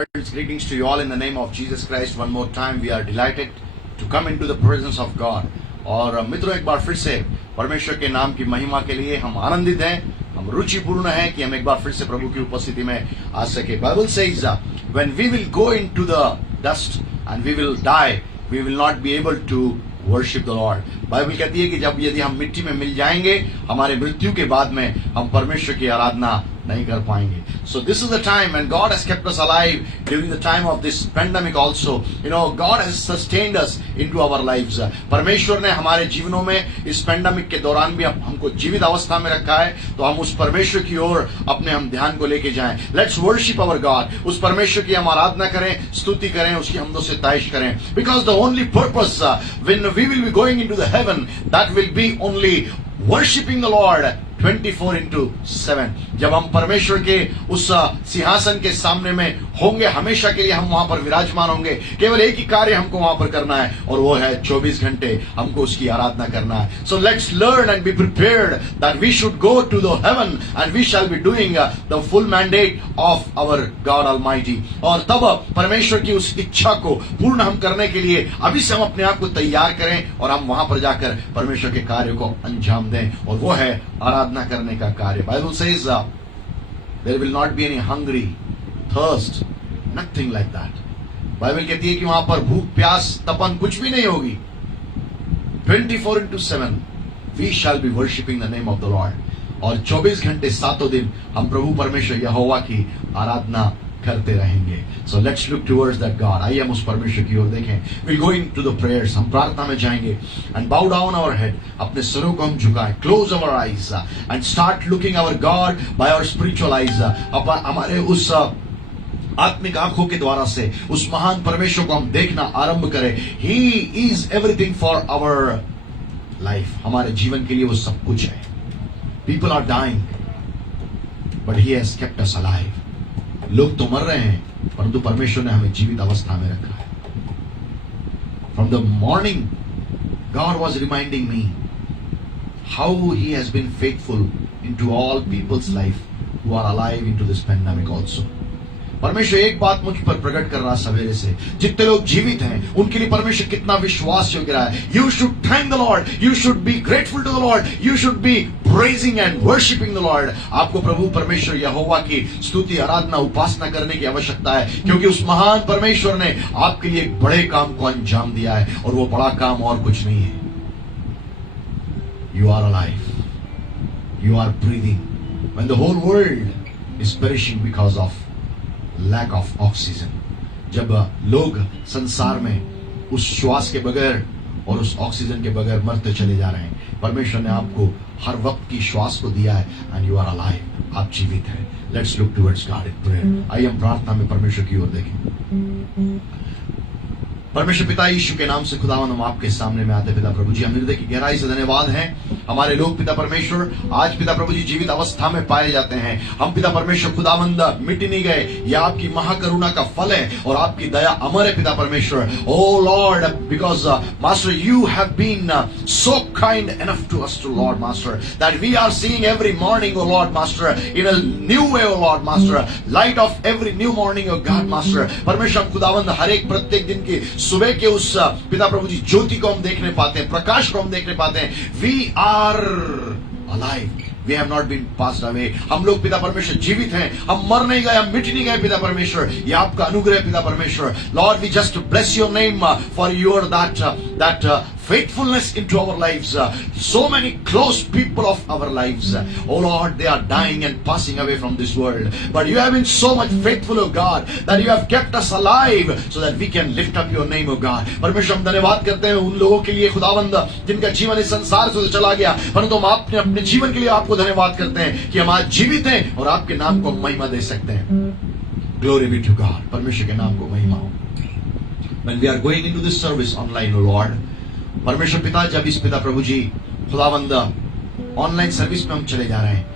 Friends, greetings to you all in the name of Jesus Christ. One more time, we are delighted to come into the presence of God. और मित्रों, एक बार फिर से परमेश्वर के नाम की महिमा के लिए हम आनंदित हैं, हम रुचिपूर्ण हैं कि हम एक बार फिर से प्रभु की उपस्थिति में आ सके. Bible says when we will go into the dust and we will die, we will not be able to worship the Lord. Bible कहती है कि जब यदि हम मिट्टी में मिल जाएंगे, हमारे मृत्यु के बाद में हम परमेश्वर की आराधना नहीं कर पाएंगे. So this is the time when God has kept us alive during the time of this pandemic also. You know, God has sustained us into our lives. परमेश्वर ने हमारे जीवनों में इस पैंडेमिक के दौरान भी हमको जीवित अवस्था में रखा है, तो हम उस परमेश्वर की ओर अपने हम ध्यान को लेके जाएं. Let's worship our God. उस परमेश्वर की हम आराधना करें, स्तुति करें, उसकी हमदो से ताइश करें. Because the only purpose when we will be going into the heaven, that will be only worshiping the Lord 24/7. जब हम परमेश्वर के उस सिंहासन के सामने में होंगे, हमेशा के लिए हम वहां पर विराजमान होंगे. केवल एक ही कार्य हमको वहां पर करना है, और वो है 24 घंटे हमको उसकी आराधना करना है. So let's learn and be prepared that we should go to the heaven and we shall be doing the full mandate of our God Almighty. और तब परमेश्वर की उस इच्छा को पूर्ण हम करने के लिए अभी से हम अपने आप को तैयार करें और हम वहां पर जाकर परमेश्वर के कार्य को अंजाम दें, और वो है आराधना करने का कार्य. Bible says there will not be any hungry, thirst, nothing like that. Bible कहती है कि वहां पर भूख प्यास तपन कुछ भी नहीं होगी. 24/7 we shall be worshiping the name of the Lord. और 24 घंटे सातों दिन हम प्रभु परमेश्वर यहोवा की आराधना करते रहेंगे. So let's look towards that God. आइए हम उस परमेश्वर की ओर देखें. We'll go into the prayers. हम प्रार्थना में जाएंगे. And bow down our head. अपने सरों को हम झुकाएं. Close our eyes and start looking our God by our spiritual eyes. हमारे उस आत्मिक आंखों के द्वारा से उस महान परमेश्वर को हम देखना आरंभ करें. He is everything for our life. हमारे जीवन के लिए वो सब कुछ है. People are dying, but He has kept us alive. लोग तो मर रहे हैं, परंतु परमेश्वर ने हमें जीवित अवस्था में रखा है. From the morning, God was reminding me how He has been faithful into all people's life who are alive into this pandemic also. परमेश्वर एक बात मुझ पर प्रकट कर रहा सवेरे से, जितने लोग जीवित हैं उनके लिए परमेश्वर कितना विश्वास योग्य रहा है. You should thank the Lord, you should be grateful to the Lord, you should be praising and worshiping the Lord. आपको प्रभु परमेश्वर यहोवा की स्तुति आराधना उपासना करने की आवश्यकता है, क्योंकि उस महान परमेश्वर ने आपके लिए एक बड़े काम को अंजाम दिया है, और वो बड़ा काम और कुछ नहीं है. You are alive, you are breathing when the whole world is perishing because of lack of oxygen. जब लोग संसार में उस श्वास के बगैर और उस ऑक्सीजन के बगैर मरते चले जा रहे हैं, परमेश्वर ने आपको हर वक्त की श्वास को दिया है, and you are alive. आप जीवित हैं. Let's look towards God in prayer. आइए हम प्रार्थना में परमेश्वर की ओर देखें. परमेश्वर पिता यीशु के नाम से खुदावन हम आपके सामने में आते. पिता प्रभु जी, हम हृदय की गहराई से धन्यवाद हैं. हमारे लोग पिता परमेश्वर आज पिता प्रभु जी जीवित अवस्था में पाए जाते हैं. हम पिता परमेश्वर खुदावंद मिट नहीं गए, यह आपकी महाकरुणा का फल है, और आपकी दया अमर है पिता परमेश्वर. O Lord, because master you have been so kind enough to us, to Lord Master, that we are seeing every morning, O Lord Master, in a new way, O Lord Master, light of every new morning, O God Master. परमेश्वर हम खुदावंद हर एक प्रत्येक दिन की सुबह के उस पिता प्रभु जी ज्योति को हम देखने पाते हैं, प्रकाश को हम देखने पाते हैं. We are alive. We have not been passed away. हम लोग पिता परमेश्वर जीवित हैं, हम मर नहीं गए, हम मिट नहीं गए पिता परमेश्वर. ये आपका अनुग्रह पिता परमेश्वर. Lord, we just bless your name for your that faithfulness into our lives. So many close people of our lives, oh Lord, they are dying and passing away from this world, but you have been so much faithful, oh God, that you have kept us alive so that we can lift up your name, oh God. परमेश्वर हम धन्यवाद करते हैं उन लोगों के लिए खुदावंद जिनका जीवन इस संसार से चला गया, परंतु हम अपने जीवन के लिए आपको धन्यवाद करते हैं कि हम आज जीवित हैं और आपके नाम को महिमा दे सकते हैं. Glory be to God. परमेश्वर के नाम को महिमा हो. When we are going into this service online, oh Lord, परमेश्वर पिता, जब इस पिता प्रभु जी खुदावंद ऑनलाइन सर्विस में हम चले जा रहे हैं,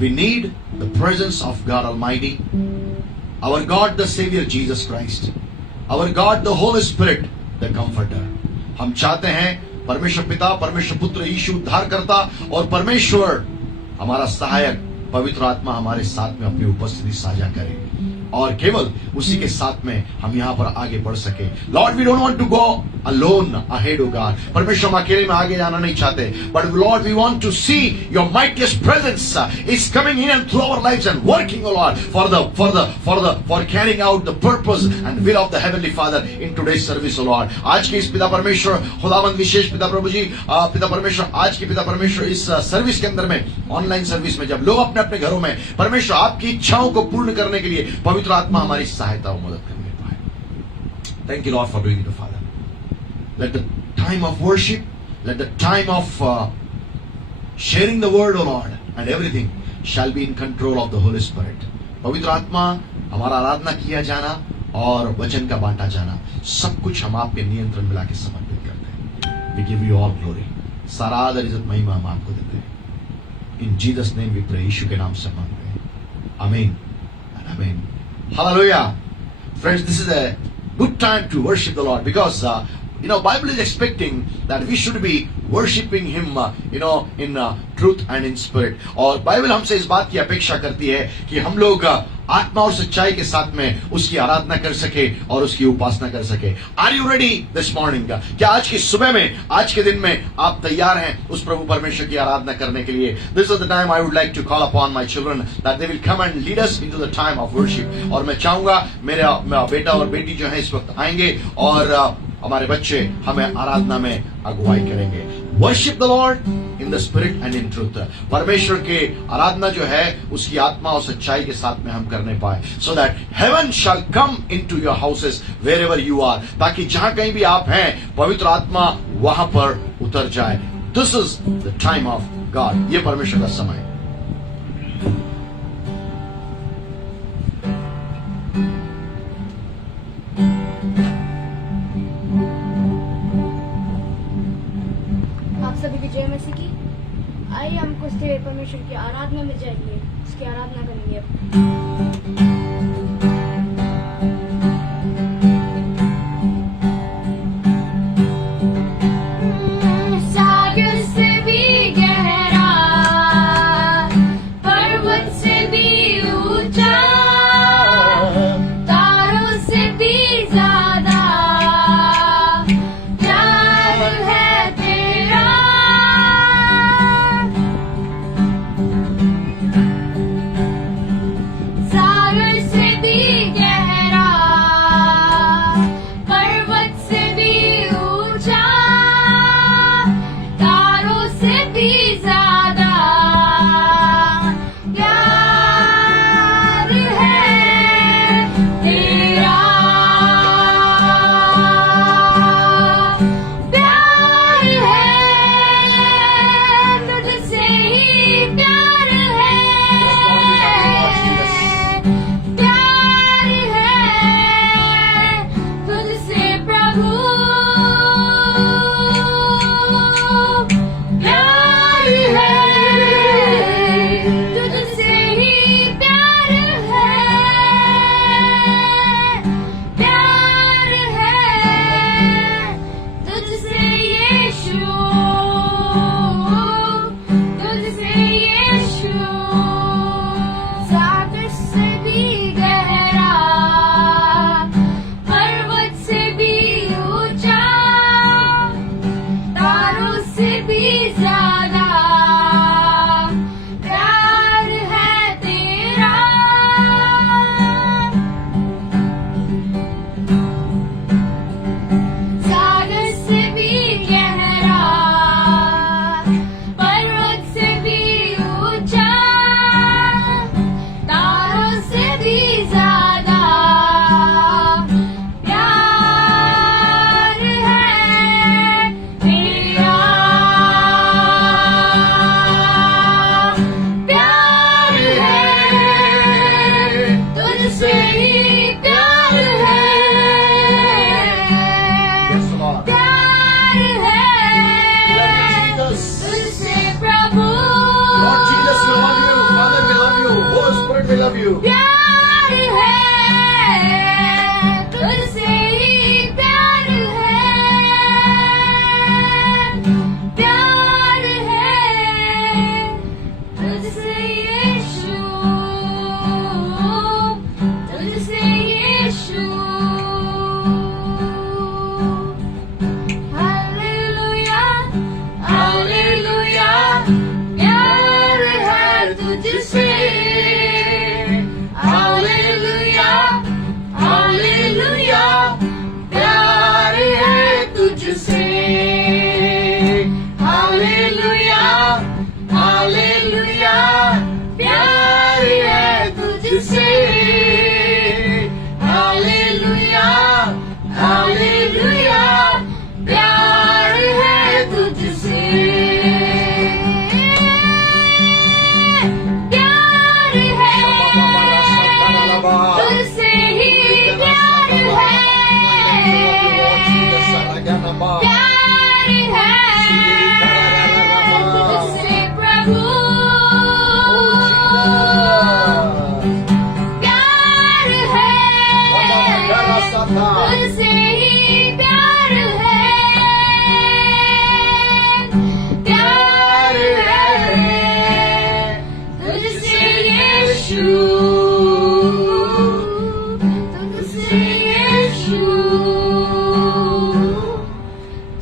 we need the presence of God Almighty, our God the Savior Jesus Christ, our God the Holy Spirit, the Comforter. हम चाहते हैं परमेश्वर पिता, परमेश्वर पुत्र यीशु उद्धारकर्ता और परमेश्वर हमारा सहायक पवित्र आत्मा हमारे साथ में अपनी उपस्थिति साझा करे. और केवल उसी के साथ में हम यहाँ पर आगे बढ़ सके। Lord we don't want to go alone ahead, O God. परमेश्वर, हम अकेले में आगे जाना नहीं चाहते, but Lord we want to see your mightiest presence is coming in and through our lives and working, O Lord, for carrying out the purpose and will of the heavenly father in today's service, O Lord. आज के इस पिता परमेश्वर, खुदावंद विशेष पिता प्रभु जी, पिता परमेश्वर, आज के पिता परमेश्वर इस सर्विस के अंदर में, ऑनलाइन सर्विस में, जब लोग अपने अपने घरों में परमेश्वर आपकी इच्छाओं को पूर्ण करने के लिए पवित्र आत्मा हमारी सहायता और मदद करने पाए। Thank you Lord for doing it father. Let the time of worship, let the time of sharing the word, O Lord, and everything shall be in control of the Holy Spirit. पवित्र आत्मा, हमारा आराधना किया जाना और वचन का बांटा जाना, सब कुछ हम आपके नियंत्रण में लाके समर्पित करते हैं। We give you all glory. सारा आदर, इज्जत, महिमा हम आपको देते हैं। In Jesus' name we pray, यीशु के नाम से मांगते हैं, आमीन and amen. Hallelujah. Friends, this is a good time to worship the Lord because Bible is expecting that we should be worshiping Him, in truth and in spirit. और Bible हमसे इस बात की अपेक्षा करती है कि हम लोग आत्मा और सच्चाई के साथ में उसकी आराधना कर सके और उसकी उपासना कर सके। Are you ready this morning? क्या आज की सुबह में, आज के दिन में आप तैयार हैं उस प्रभु परमेश्वर की आराधना करने के लिए? This is the time I would like to call upon my children that they will come and lead us into the time of worship. और मैं चाहूंगा मेरा बेटा और बेटी जो है इस वक्त आएंगे और हमारे बच्चे हमें आराधना में अगुवाई करेंगे। Worship the Lord in the spirit and in truth. परमेश्वर के आराधना जो है उसकी आत्मा और सच्चाई के साथ में हम करने पाए, so that heaven shall come into your houses wherever you are, ताकि जहां कहीं भी आप हैं पवित्र आत्मा वहां पर उतर जाए। This is the time of God. ये परमेश्वर का समय है। सभी की जय मसीह की। आइए हम कुछ देर परमेश्वर की आराधना में जाएंगे, उसकी आराधना करेंगे। सागर था। तुझसे ही प्यार है, प्यार है तुझसे यीशु, तुझसे यीशु,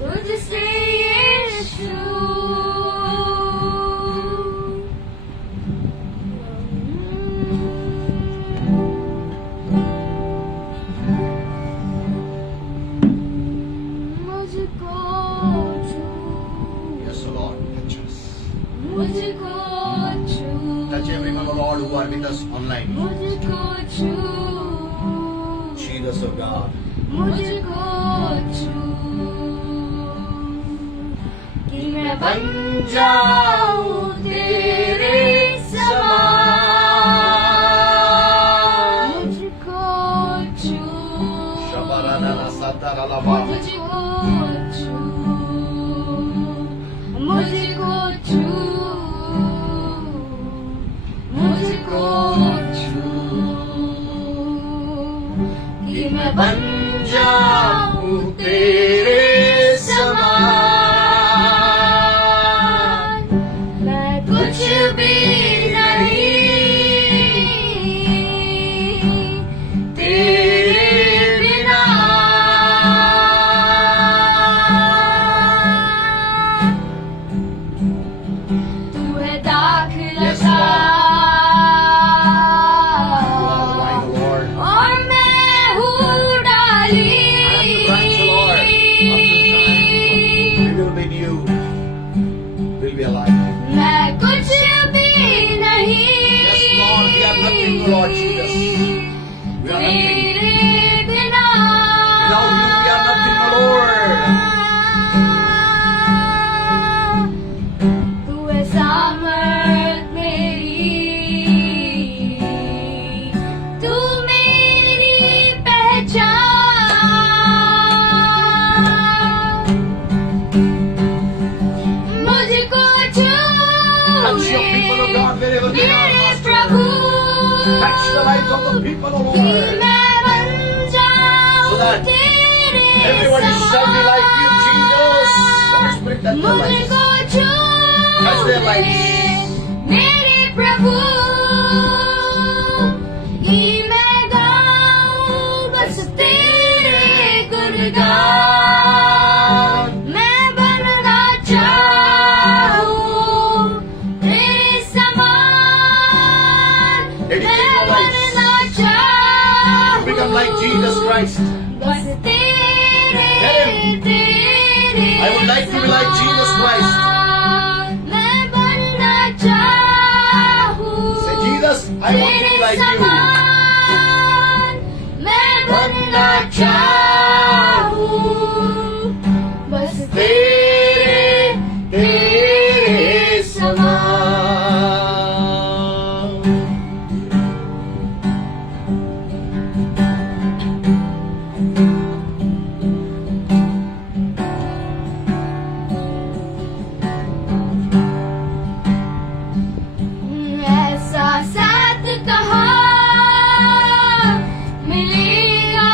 तुझसे यीशु। मुझको छू, Yes, Lord, touch us. मुझको छू, Touch everyone, Lord, who are with us online. मुझको छू, Jesus, oh God. मुझको छू, कि मैं बन जाऊं तेरे समान। मुझको छू, Shabarana Sataralava. मुझको छू, मुझको छू, मुझको छू, कि मैं बन जाऊं तेरे समान। मैं कुछ भी नहीं तेरे बिना। तू है Yes, दाखलता You are the vine, Lord. और मैं हूँ डाली। I am the branch, Lord. Up to time, we will be new. We'll be alive. मैं कुछ भी नहीं Yes, Lord, we are nothing, Lord Jesus. We are nothing. तेरे बिना। Without you, we are nothing, Lord. तू है सामर्थ मेरी, तू मेरी पहचान। मुझको छू Touch your people, oh God, wherever they are, मेरे Master. Prabhu, Touch the lives of the people, oh कि Lord. मैं बन जाऊं So that तेरे Everybody shall be like you, Jesus. Holy Spirit, touch their lives. मुझको छू Touch their lives. मेरे प्रभु, कि मैं गाऊं बस तेरे गुणगान। मैं बनना चाहूं तेरे समान। Dedicate मैं your lives. बनना चाहूं Become like Jesus Christ. बस तेरे, Tell him, तेरे I would like to be like Jesus Christ. समान। मैं बनना चाहूं Say, Jesus, I want to be like you. समान। मैं बनना चाहूं बस तेरे, तेरे समान। ऐसा साथ कहाँ मिलेगा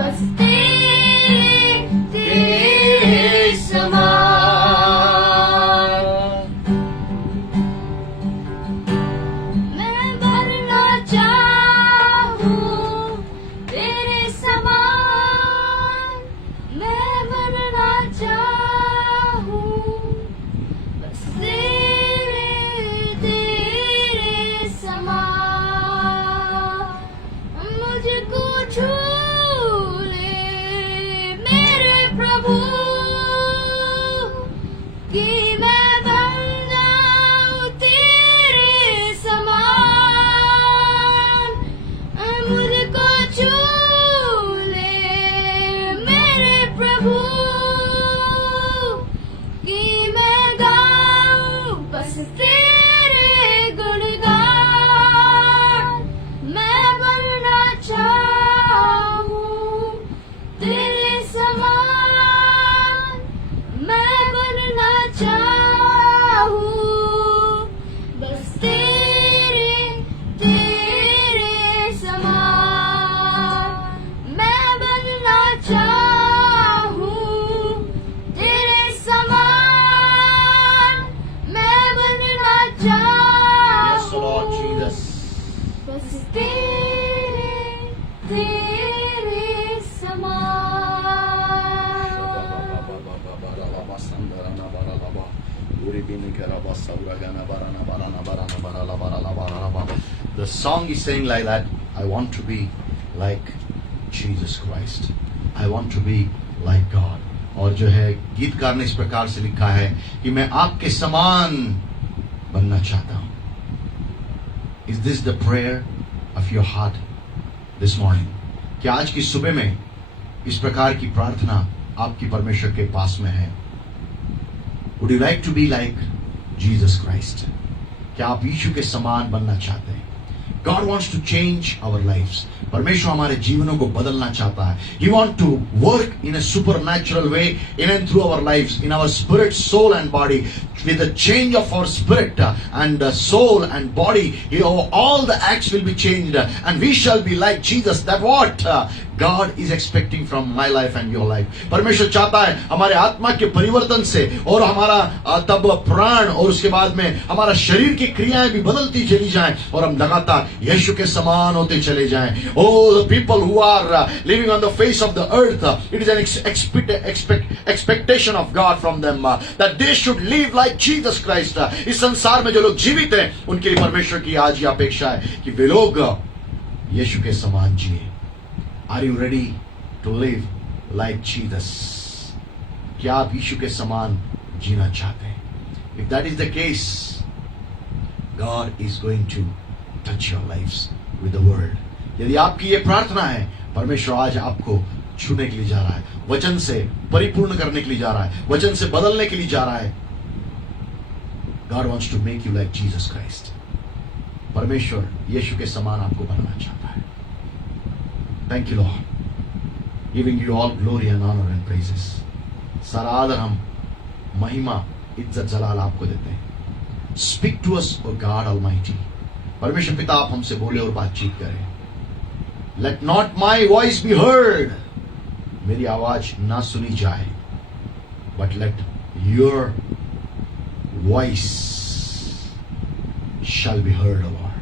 बस तेरे समान मैं बनना चाहूं, तेरे समान मैं बनना चाहूं, बस तेरे समान मुझको छू ले मेरे प्रभु कि मैं बन जाऊं तेरे समान मुझको छू ले मेरे प्रभु कि मैं गाऊं बस तेरे गुणगान मैं बनना चाहूं तेरे समान मैं बनना चाहूं बस तेरे समान मैं बनना चाहूं तेरे समान मैं बनना चाहूं Yes, Lord Jesus. बस तेरे समान The song is saying like that, I want to be like Jesus Christ. I want to be like God. और जो है गीतकार ने इस प्रकार से लिखा है कि मैं आपके समान बनना चाहता हूं. Is this the prayer of your heart this morning? क्या आज की सुबह में इस प्रकार की प्रार्थना आपकी परमेश्वर के पास में है? Would you like to be like Jesus Christ? क्या आप यीशु के समान बनना चाहते हैं? God wants to change our lives. परमेश्वर हमारे जीवनों को बदलना चाहता है. He wants to work in a supernatural way in and through our lives, in our spirit, soul and body. With the change of our spirit and soul and body, all the acts will be changed and we shall be like Jesus. That what God is expecting from my life and your life. परमेश्वर चाहता है हमारे आत्मा के परिवर्तन से और हमारा तब प्राण और उसके बाद में हमारा शरीर की क्रियाएं भी बदलती चली जाएं और हम लगातार यीशु के समान होते चले जाएं. Oh, the people who are living on the face of the earth, it is an expectation of God from them that they should live like Jesus Christ. इस संसार में जो लोग जीवित हैं उनके लिए परमेश्वर की आज ये अपेक्षा है कि वे लोग यीशु के समान जिए. Are you ready to live like Jesus? क्या आप यीशु के समान जीना चाहते हैं? If that is the case, God is going to touch your lives with the word. यदि आपकी ये प्रार्थना है, परमेश्वर आज आपको छूने के लिए जा रहा है, वचन से परिपूर्ण करने के लिए जा रहा है, वचन से बदलने के लिए जा रहा है. God wants to make you like Jesus Christ. परमेश्वर यीशु के समान आपको बनाना चाहता है. Thank you, Lord. Giving you all glory and honor and praises. सारा आदर हम महिमा इज्जत जलाल आपको देते हैं. Speak to us, O God Almighty. परमेश्वर पिता आप हमसे बोले और बातचीत करें. Let not my voice be heard. मेरी आवाज ना सुनी जाए. But let your voice shall be heard, O Lord.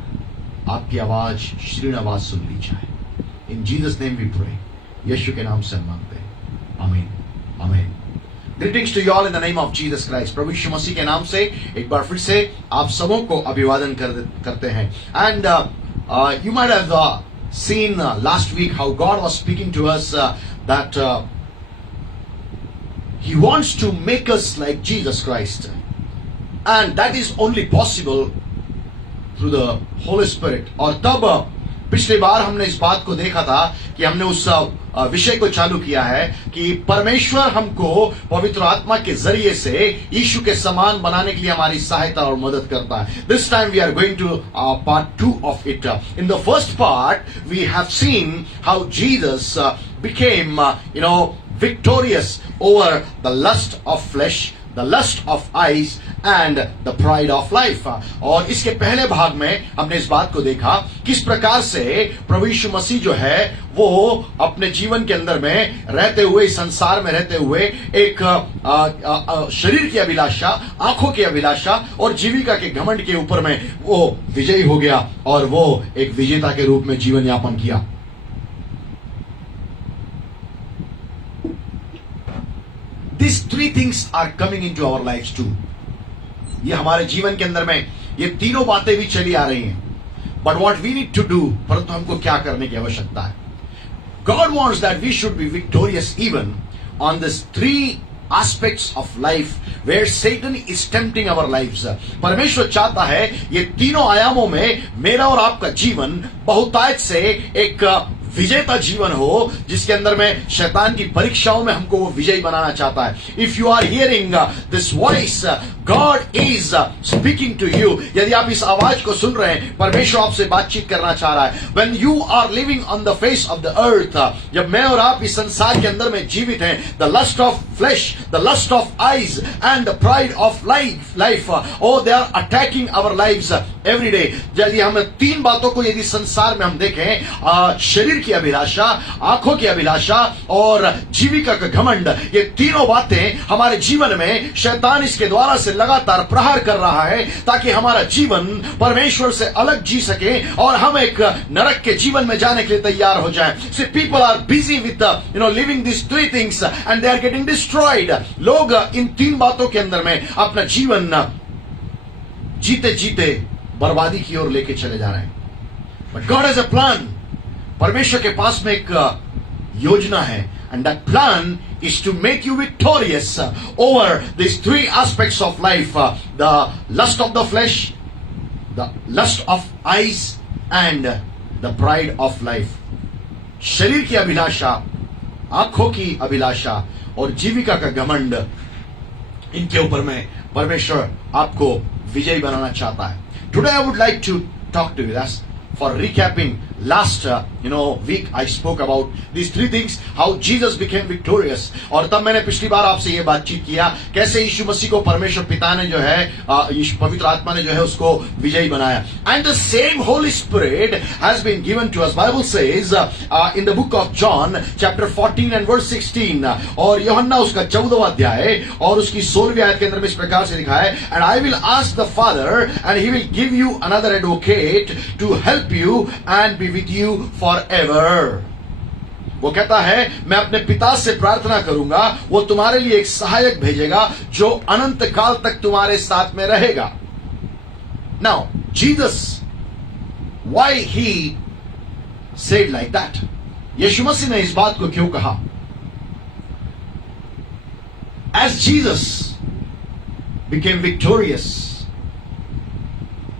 आपकी आवाज श्रीण आवाज सुन ली जाए. In Jesus' name we pray. यीशु के नाम से हम मांगते हैं. आमीन. आमीन. Greetings to you all in the name of Jesus Christ. प्रभु यीशु मसीह के नाम से एक बार फिर से आप सबों को अभिवादन करते हैं. And you might have seen last week how God was speaking to us that He wants to make us like Jesus Christ. And that is only possible through the Holy Spirit. और तब पिछली बार हमने इस बात को देखा था कि हमने उस विषय को चालू किया है कि परमेश्वर हमको पवित्र आत्मा के जरिए से यीशु के समान बनाने के लिए हमारी सहायता और मदद करता है. This time we are going to part 2 of it. In the first part we have seen how Jesus became victorious over the lust of flesh, the lust of eyes and the pride of life. और इसके पहले भाग में हमने इस बात को देखा किस प्रकार से प्रभु यीशु मसीह जो है वो अपने जीवन के अंदर में रहते हुए, इस संसार में रहते हुए एक शरीर की अभिलाषा, आंखों की अभिलाषा और जीविका के घमंड के ऊपर में वो विजयी हो गया और वो एक विजेता के रूप में जीवन यापन किया। These three things are coming into our lives too. ये हमारे जीवन के अंदर में ये तीनों बातें भी चली आ रही हैं। But what we need to do, परंतु हमको क्या करने की आवश्यकता है? God wants that we should be victorious even on these three aspects of life where Satan is tempting our lives. परमेश्वर चाहता है ये तीनों आयामों में मेरा और आपका जीवन बहुतायत से एक विजेता जीवन हो, जिसके अंदर में शैतान की परीक्षाओं में हमको वो विजयी बनाना चाहता है। If you are hearing this voice, God is speaking to you. यदि आप इस आवाज को सुन रहे हैं, परमेश्वर आपसे बातचीत करना चाह रहा है। When you are living on the face of the earth, जब मैं और आप इस संसार के अंदर में जीवित हैं, the lust of flesh, the lust of eyes and the pride of life, O they are attacking our lives every day. यदि हम तीन बातों को यदि संसार में हम देखें, शरीर की अभिलाषा, आंखों की अभिलाषा और जीविका का घमंड, ये तीनों बातें हमारे जीवन में शैतान इसके द्वारा से लगातार प्रहार कर रहा है ताकि हमारा जीवन परमेश्वर से अलग जी सके और हम एक नरक के जीवन में जाने के लिए तैयार हो जाएं। See, people are busy with living these three things and they are getting destroyed. लोग इन तीन बातों के अंदर में अपना जीवन जीते जीते बर्बादी की ओर लेके चले जा रहे हैं। But God has a plan. परमेश्वर के पास में एक योजना है, and that plan is to make you victorious over these three aspects of life, the lust of the flesh, the lust of eyes and the pride of life. शरीर की अभिलाषा, आंखों की अभिलाषा और जीविका का घमंड, इनके ऊपर में परमेश्वर आपको विजयी बनाना चाहता है। Today I would like to talk to you. That's for recapping last week I spoke about these three things, how Jesus became victorious. और तब मैंने पिछली बार आपसे ये बातचीत किया कैसे यीशु मसीह को परमेश्वर पिता ने जो है, पवित्र आत्मा ने जो है उसको विजयी बनाया। And the same Holy Spirit has been given to us. Bible says in the book of John chapter 14 and verse 16, और यूहन्ना उसका 14वां अध्याय और उसकी 16वीं आयत के अंदर में इस प्रकार से लिखा है, and I will ask the Father and he will give you another advocate to help you and be with you forever. वो कहता है मैं अपने पिता से प्रार्थना करूंगा, वो तुम्हारे लिए एक सहायक भेजेगा जो अनंत काल तक तुम्हारे साथ में रहेगा। Now Jesus, why he said like that? यीशु मसीह ने इस बात को क्यों कहा? As Jesus became victorious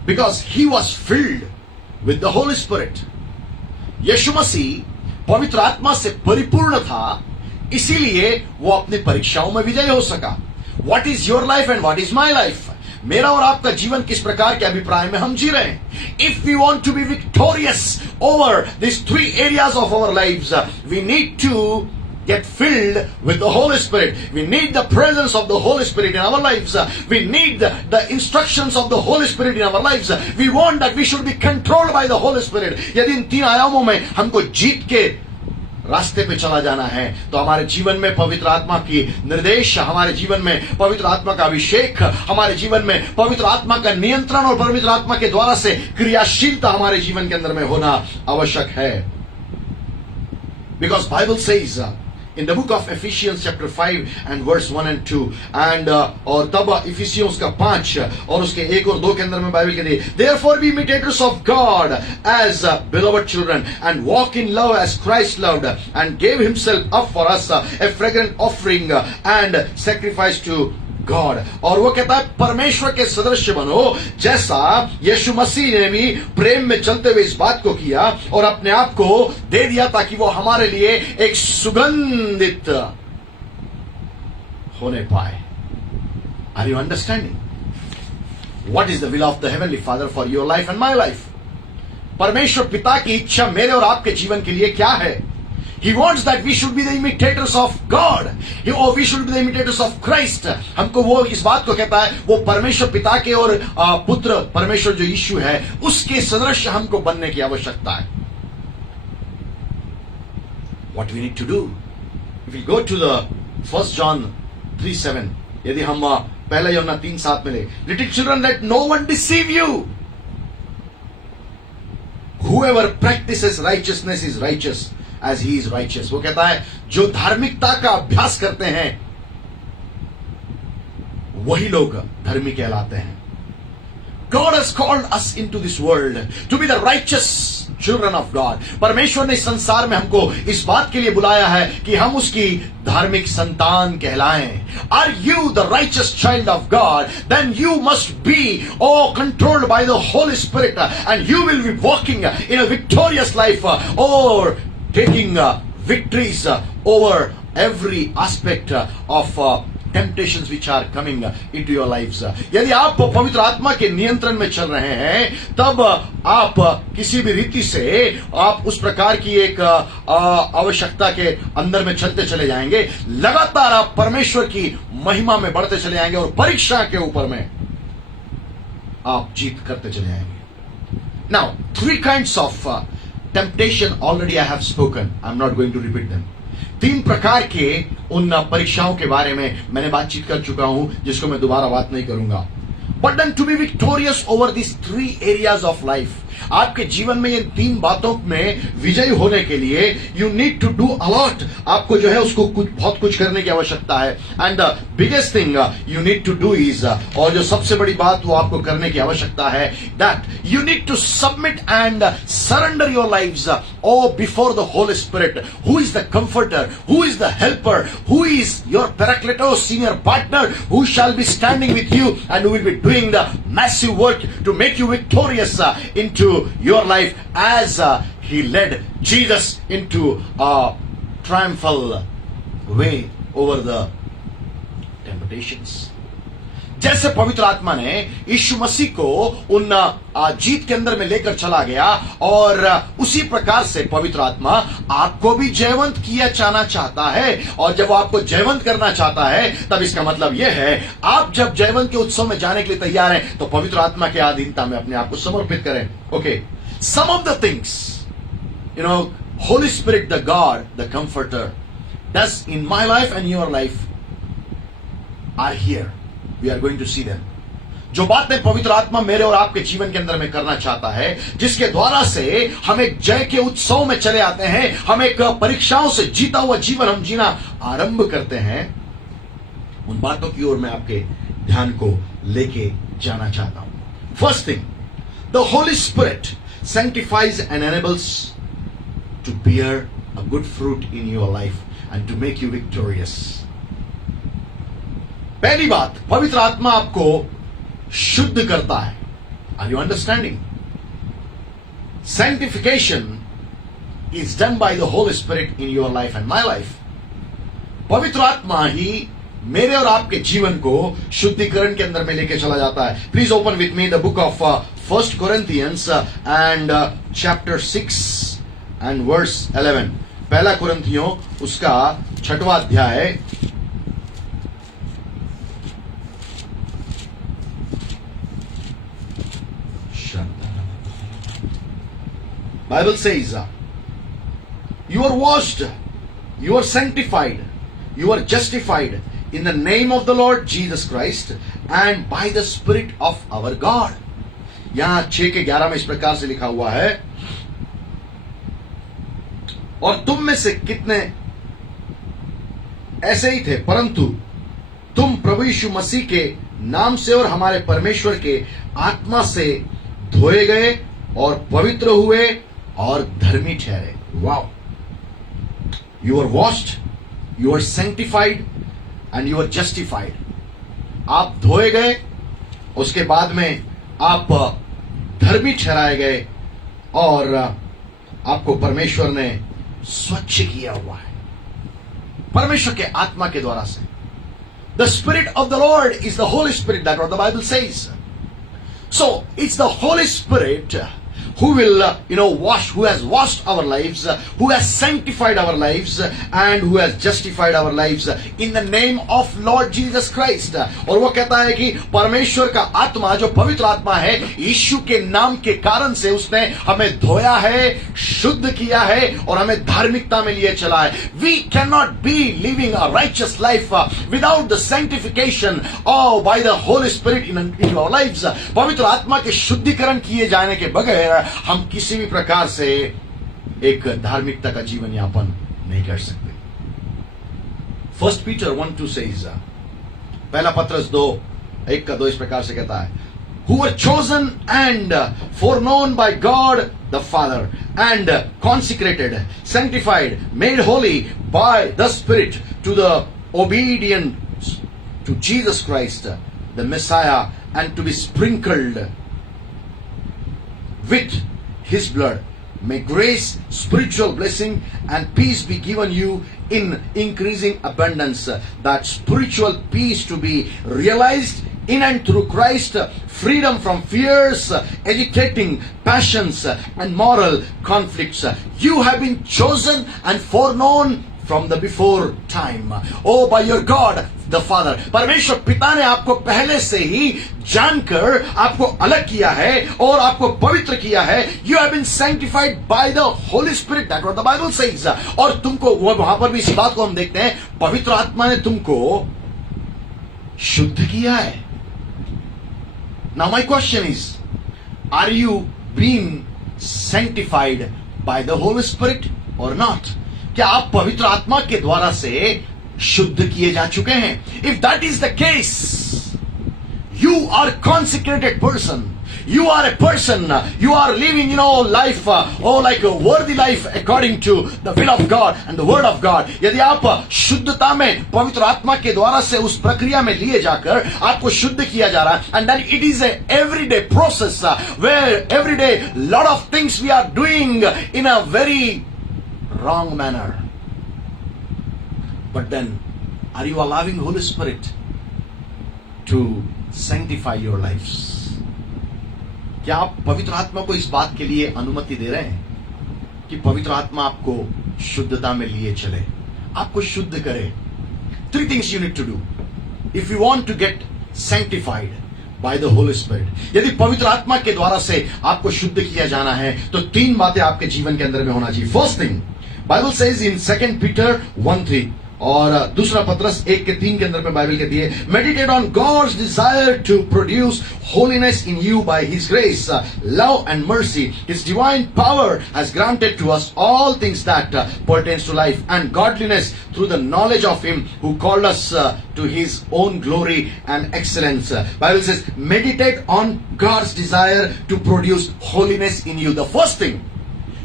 because he was filled with the Holy Spirit. यीशु मसीह पवित्र आत्मा से परिपूर्ण था, इसीलिए वो अपनी परीक्षाओं में विजयी हो सका। What is your life and what is my life? मेरा और आपका जीवन किस प्रकार के अभिप्राय में हम जी रहे हैं? If we want to be victorious over these three areas of our lives, we need to get filled with the Holy Spirit. We need the presence of the Holy Spirit in our lives. We need the instructions of the Holy Spirit in our lives. We want that we should be controlled by the Holy Spirit. यदि इन तीन आयामों में हमको जीत के रास्ते पे चला जाना है तो हमारे जीवन में पवित्र आत्मा की निर्देश, हमारे जीवन में पवित्र आत्मा का अभिषेक, हमारे जीवन में पवित्र आत्मा का नियंत्रण और पवित्र आत्मा के द्वारा से क्रियाशीलता हमारे जीवन के अंदर में होना आवश्यक है। Because Bible says in the book of Ephesians chapter 5 and verse 1 and 2 and और तब इफिसियों उसका 5 और उसके 1 और 2 के अंदर में बाइबल कहती है, therefore be imitators of God as beloved children and walk in love as Christ loved and gave himself up for us a fragrant offering and sacrifice to God. और वो कहता है परमेश्वर के सदृश बनो जैसा यीशु मसीह ने भी प्रेम में चलते हुए इस बात को किया और अपने आप को दे दिया ताकि वो हमारे लिए एक सुगंधित होने पाए। Are you understanding? What is the will of the Heavenly Father for your life and my life? परमेश्वर पिता की इच्छा मेरे और आपके जीवन के लिए क्या है? He wants that we should be the imitators of God, or we should be the imitators of Christ. हमको वो इस बात को कहता है, वो परमेश्वर पिता के और पुत्र परमेश्वर जो यीशु है उसके सदृश हमको बनने की आवश्यकता है. What we need to do? If we go to the 1 John 3:7, यदि हम पहला यूहन्ना 3:7 में ले, little children, let no one deceive you. Whoever practices righteousness is righteous as he is righteous. वो कहता है जो धार्मिकता का अभ्यास करते हैं वही लोग धर्मी कहलाते हैं. God has called us into this world to be the righteous children of God. परमेश्वर ने इस संसार में हमको इस बात के लिए बुलाया है कि हम उसकी धार्मिक संतान कहलाएं. Are you the righteous child of God? Then you must be controlled by the Holy Spirit, and you will be walking in a victorious life, or taking victories over every aspect of temptations which are coming into your lives. यदि आप पवित्र आत्मा के नियंत्रण में चल रहे हैं तब आप किसी भी रीति से आप उस प्रकार की एक आवश्यकता के अंदर में चलते चले जाएंगे. लगातार आप परमेश्वर की महिमा में बढ़ते चले जाएंगे और परीक्षा के ऊपर में आप जीत करते चले जाएंगे. Now, 3 kinds of temptation already I have spoken. I'm not going to repeat them. 3 प्रकार के उन परीक्षाओं के बारे में मैंने बातचीत कर चुका हूं जिसको मैं दोबारा बात नहीं करूंगा. But then to be victorious over these 3 areas of life, आपके जीवन में ये 3 बातों में विजयी होने के लिए you need to do a lot. आपको जो है उसको बहुत कुछ करने की आवश्यकता है. And the biggest thing you need to do is, और जो सबसे बड़ी बात वो आपको करने की आवश्यकता है, that you need to submit and surrender your lives before the Holy Spirit, who is the comforter, who is the helper, who is your paracletos, senior partner, who shall be standing with you and who will be doing the massive work to make you victorious into your life, as he led Jesus into a triumphal way over the temptations. जैसे पवित्र आत्मा ने यीशु मसीह को उन जीत के अंदर में लेकर चला गया, और उसी प्रकार से पवित्र आत्मा आपको भी जयवंत किया जाना चाहता है. और जब आपको जयवंत करना चाहता है तब इसका मतलब यह है आप जब जयवंत के उत्सव में जाने के लिए तैयार हैं तो पवित्र आत्मा के अधीनता में अपने आप को समर्पित करें. Okay, some of the things Holy Spirit, the God, the Comforter, does in my life and your life are here. We are going to see them. जो बातें पवित्र आत्मा मेरे और आपके जीवन के अंदर में करना चाहता है, जिसके द्वारा से हम एक जय के उत्सव में चले आते हैं, हम एक परीक्षाओं से जीता हुआ जीवन हम जीना आरंभ करते हैं, उन बातों की ओर मैं आपके ध्यान को लेके जाना चाहता हूं. First thing, the Holy spirit sanctifies and enables to bear a good fruit in your life and to make you victorious. पहली बात, पवित्र आत्मा आपको शुद्ध करता है. Are you understanding? Sanctification is done by the Holy Spirit in your life and my life. पवित्र आत्मा ही मेरे और आपके जीवन को शुद्धिकरण के अंदर में लेके चला जाता है. Please open with me the book of 1 Corinthians and chapter 6 and verse 11. पहला कुरिन्थियों उसका 6वां अध्याय Bible says, you are washed, you are sanctified, you are justified in the name of the Lord Jesus Christ and by the Spirit of our God. यहां 6 के 11 में इस प्रकार से लिखा हुआ है, और तुम में से कितने ऐसे ही थे, परंतु तुम प्रभु यीशु मसीह के नाम से और हमारे परमेश्वर के आत्मा से धोए गए और पवित्र हुए और धर्मी ठहरे. Wow, you are washed, you are sanctified and you are justified. आप धोए गए, उसके बाद में आप धर्मी ठहराए गए और आपको परमेश्वर ने स्वच्छ किया हुआ है परमेश्वर के आत्मा के द्वारा से. The spirit of the Lord is the Holy spirit, that what the Bible says. So it's the Holy spirit who will, who has washed our lives, who has sanctified our lives, and who has justified our lives in the name of Lord Jesus Christ. और वो कहता है कि परमेश्वर का आत्मा, जो पवित्र आत्मा है, यीशु के नाम के कारण से उसने हमें धोया है, शुद्ध किया है और हमें धार्मिकता में लिए चला है. We cannot be living a righteous life without the sanctification or by the Holy Spirit in our lives. पवित्र आत्मा के शुद्धिकरण किए जाने के बगैर हम किसी भी प्रकार से एक धार्मिकता का जीवन यापन नहीं कर सकते. 1 Peter 1:2 says, पहला पत्रस 2:1-2 इस प्रकार से कहता है, who were chosen and foreknown by God the Father and consecrated, sanctified, made holy by the Spirit to the obedience to Jesus Christ, the Messiah, and to be sprinkled with His blood. May grace, spiritual blessing, and peace be given you in increasing abundance. That spiritual peace to be realized in and through Christ, freedom from fears, agitating passions, and moral conflicts. You have been chosen and foreknown from the before time. Oh, by your God the Father. परमेश्वर पिता ने आपको पहले से ही जानकर आपको अलग किया है और आपको पवित्र किया है. You have been sanctified by the Holy Spirit. That's what the Bible says. और तुमको वहां पर भी इसी बात को हम देखते हैं, पवित्र आत्मा ने तुमको शुद्ध किया है. Now my question is, are you being sanctified by the Holy Spirit or not? क्या आप पवित्र आत्मा के द्वारा से शुद्ध किए जा चुके हैं? If that is the case, you are consecrated person. You are a person, you are living, life, like a worthy life according to the will of God and the word of God. यदि आप शुद्धता में पवित्र आत्मा के द्वारा से उस प्रक्रिया में लिए जाकर आपको शुद्ध किया जा रहा है, and then it is a everyday process where every day lot of things we are doing in a very wrong manner. But then, are you allowing Holy Spirit to sanctify your lives? क्या आप पवित्र आत्मा को इस बात के लिए अनुमति दे रहे हैं कि पवित्र आत्मा आपको शुद्धता में लिए चले, आपको शुद्ध करे? 3 things you need to do if you want to get sanctified by the Holy Spirit. यदि पवित्र आत्मा के द्वारा से आपको शुद्ध किया जाना है तो 3 बातें आपके जीवन के अंदर में होना चाहिए. First thing, Bible says in 2 Peter 1:3, और दूसरा पत्रस 1:3 के अंदर में बाइबल कहती है, meditate on God's desire to produce holiness in you by His grace, love and mercy. His divine power has granted to us all things that pertains to life and godliness through the knowledge of Him who called us to His own glory and excellence. Bible says, meditate on God's desire to produce holiness in you. The first thing,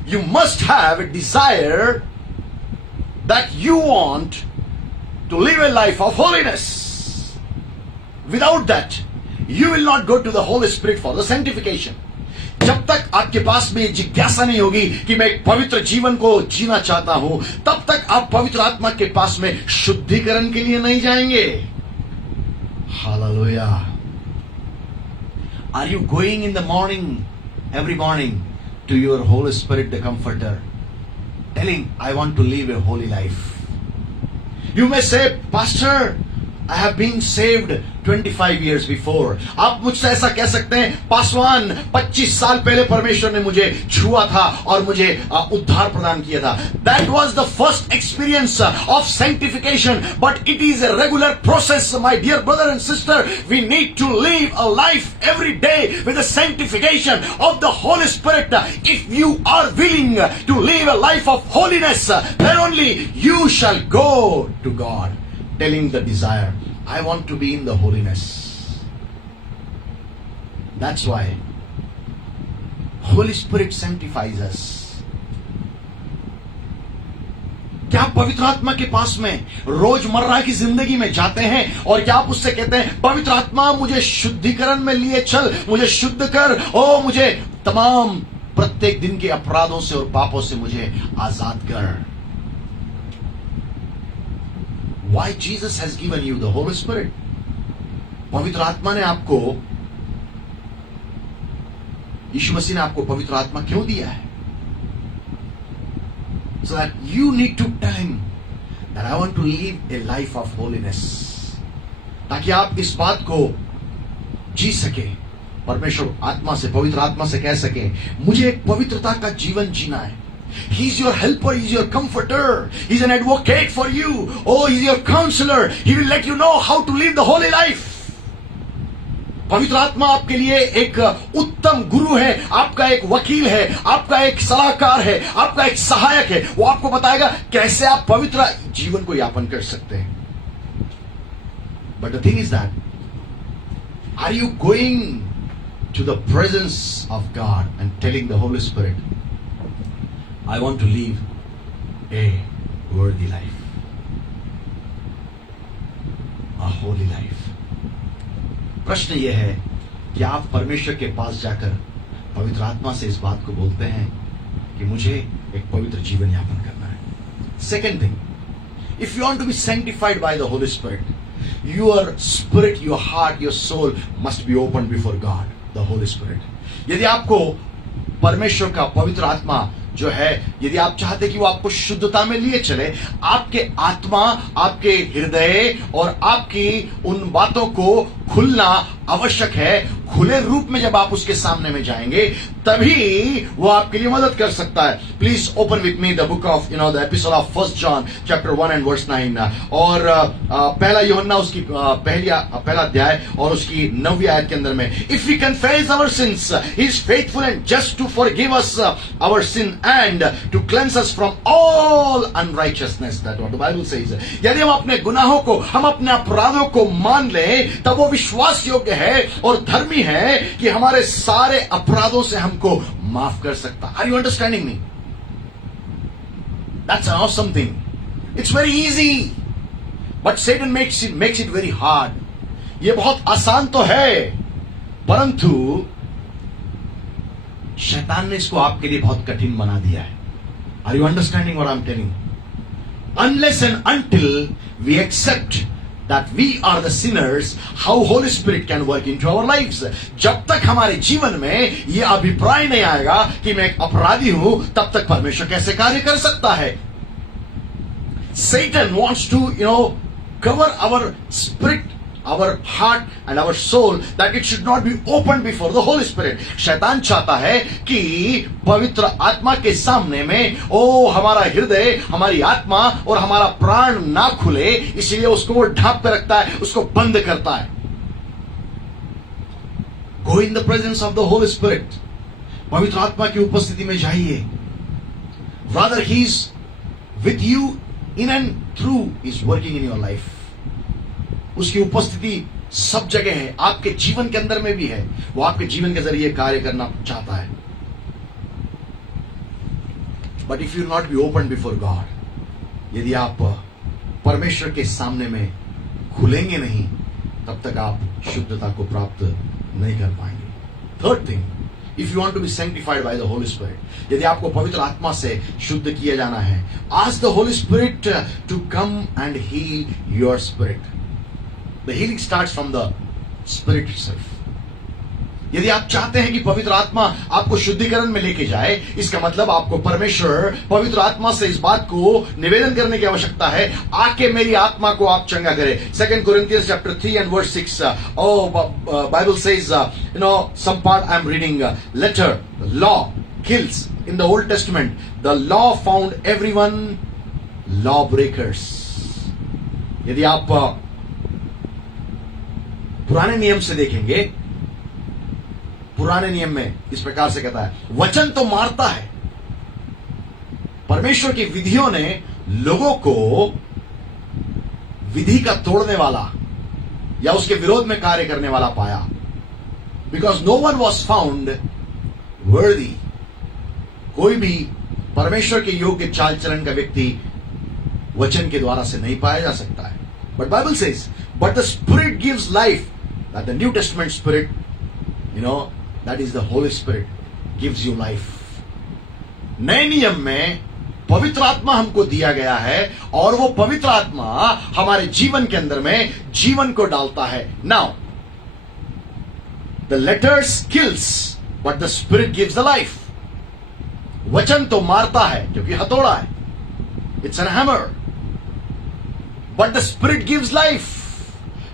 you must have a desire that you want to live a life of holiness. Without that, you will not go to the Holy Spirit for the sanctification. जब तक आपके पास में जिज्ञासा नहीं होगी कि मैं एक पवित्र जीवन को जीना चाहता हूं, तब तक आप पवित्र आत्मा के पास में शुद्धिकरण के लिए नहीं जाएंगे. Hallelujah. Are you going in the morning, every morning, to your Holy Spirit, the Comforter, telling, I want to live a holy life? You may say, Pastor, I have been saved 25 years before. आप मुझसे ऐसा कह सकते हैं, पासवान 25 साल पहले परमेश्वर ने मुझे छुआ था और मुझे उद्धार प्रदान किया था. That was the first experience of sanctification, but it is a regular process, my dear brother and sister. We need to live a life every day with the sanctification of the Holy Spirit. If you are willing to live a life of holiness, then only you shall go to God, telling the desire, I want to be in the holiness. That's why Holy Spirit sanctifies us. क्या आप पवित्र आत्मा के पास में रोजमर्रा की जिंदगी में जाते हैं और क्या आप उससे कहते हैं, पवित्र आत्मा मुझे शुद्धिकरण में लिए चल, मुझे शुद्ध कर, ओ मुझे तमाम प्रत्येक दिन के अपराधों से और पापों से मुझे आजाद कर? Why Jesus has given you the Holy Spirit? पवित्र आत्मा ने आपको यीशु मसीह ने आपको पवित्र आत्मा क्यों दिया है? So that you need to tell him that I want to live a life of holiness. ताकि आप इस बात को जी सके, परमेश्वर आत्मा से, पवित्र आत्मा से कह सके, मुझे एक पवित्रता का जीवन जीना है. He is your helper, He is your comforter, He is an advocate for you. Oh, He is your counselor. He will let you know how to live the holy life. पवित्र आत्मा आपके लिए एक उत्तम गुरु है, आपका एक वकील है, आपका एक सलाहकार है, आपका एक सहायक है. वो आपको बताएगा कैसे आप पवित्र जीवन को यापन कर सकते हैं. But the thing is that, are you going to the presence of God and telling the Holy Spirit, I want to live a worthy life, a holy life? प्रश्न यह है कि आप परमेश्वर के पास जाकर पवित्र आत्मा से इस बात को बोलते हैं कि मुझे एक पवित्र जीवन यापन करना है. Second thing, if you want to be sanctified by the Holy Spirit, your spirit, your heart, your soul must be opened before God, the Holy Spirit. यदि आपको परमेश्वर का पवित्र आत्मा जो है, यदि आप चाहते कि वो आपको शुद्धता में लिए चले, आपके आत्मा, आपके हृदय और आपकी उन बातों को खुलना आवश्यक है. खुले रूप में जब आप उसके सामने में जाएंगे, तभी वो आपके लिए मदद कर सकता है. Please open with me the book of the episode of 1 John chapter 1 and verse 9. और पहला यूहन्ना उसकी पहला अध्याय और उसकी 9वीं आयत के अंदर में, if we confess our sins, he is faithful and just to forgive us our sin and to cleanse us from all unrighteousness. That what the Bible says. यदि हम अपने गुनाहों को, हम अपने अपराधों को मान लें, तब वो विश्वास योग्य है और धर्मी है कि हमारे सारे अपराधों से हमको माफ कर सकता. Are you understanding me? That's an awesome thing. It's very easy, but Satan makes it very hard. ये बहुत आसान तो है, परंतु शैतान ने इसको आपके लिए बहुत कठिन बना दिया है. Are you understanding what I am telling? Unless and until we accept that we are the sinners, how Holy Spirit can work into our lives? जब तक हमारे जीवन में यह अभिप्राय नहीं आएगा कि मैं एक अपराधी हूं, तब तक परमेश्वर कैसे कार्य कर सकता है? Satan wants to, cover our spirit, our heart and our soul, that it should not be opened before the Holy Spirit. शैतान चाहता है कि पवित्र आत्मा के सामने में हमारा हृदय, हमारी आत्मा और हमारा प्राण ना खुले, इसलिए उसको वो ढांप कर रखता है, उसको बंद करता है. Go in the presence of the Holy Spirit. पवित्र आत्मा की उपस्थिति में जाइए. Rather, He is with you in and through, is working in your life. उसकी उपस्थिति सब जगह है, आपके जीवन के अंदर में भी है. वो आपके जीवन के जरिए कार्य करना चाहता है. But if you not be open before God, यदि आप परमेश्वर के सामने में खुलेंगे नहीं, तब तक आप शुद्धता को प्राप्त नहीं कर पाएंगे. Third thing, if you want to be sanctified by the Holy Spirit, यदि आपको पवित्र आत्मा से शुद्ध किया जाना है, ask the Holy Spirit to come and heal your spirit. The healing starts from the spirit itself. यदि आप चाहते हैं कि पवित्र आत्मा आपको शुद्धिकरण में लेके जाए, इसका मतलब आपको परमेश्वर पवित्र आत्मा से इस बात को निवेदन करने की आवश्यकता है, आके मेरी आत्मा को आप चंगा करें. 2 Corinthians chapter 3 and verse 6. Bible says, some part I am reading. Letter, the law kills. In the Old Testament, the law found everyone lawbreakers. यदि आप पुराने नियम से देखेंगे, पुराने नियम में इस प्रकार से कहता है, वचन तो मारता है. परमेश्वर की विधियों ने लोगों को विधि का तोड़ने वाला या उसके विरोध में कार्य करने वाला पाया. Because no one was found worthy. कोई भी परमेश्वर के योग्य चाल चलन का व्यक्ति वचन के द्वारा से नहीं पाया जा सकता है. But Bible says, but the Spirit gives life. That the New Testament Spirit, that is the Holy Spirit, gives you life. नए नियम में पवित्र आत्मा हमको दिया गया है और वो पवित्र आत्मा हमारे जीवन के अंदर में जीवन को डालता है. Now, the letters kills, but the spirit gives the life. वचन तो मारता है क्योंकि हथौड़ा है, it's an hammer, but the spirit gives life.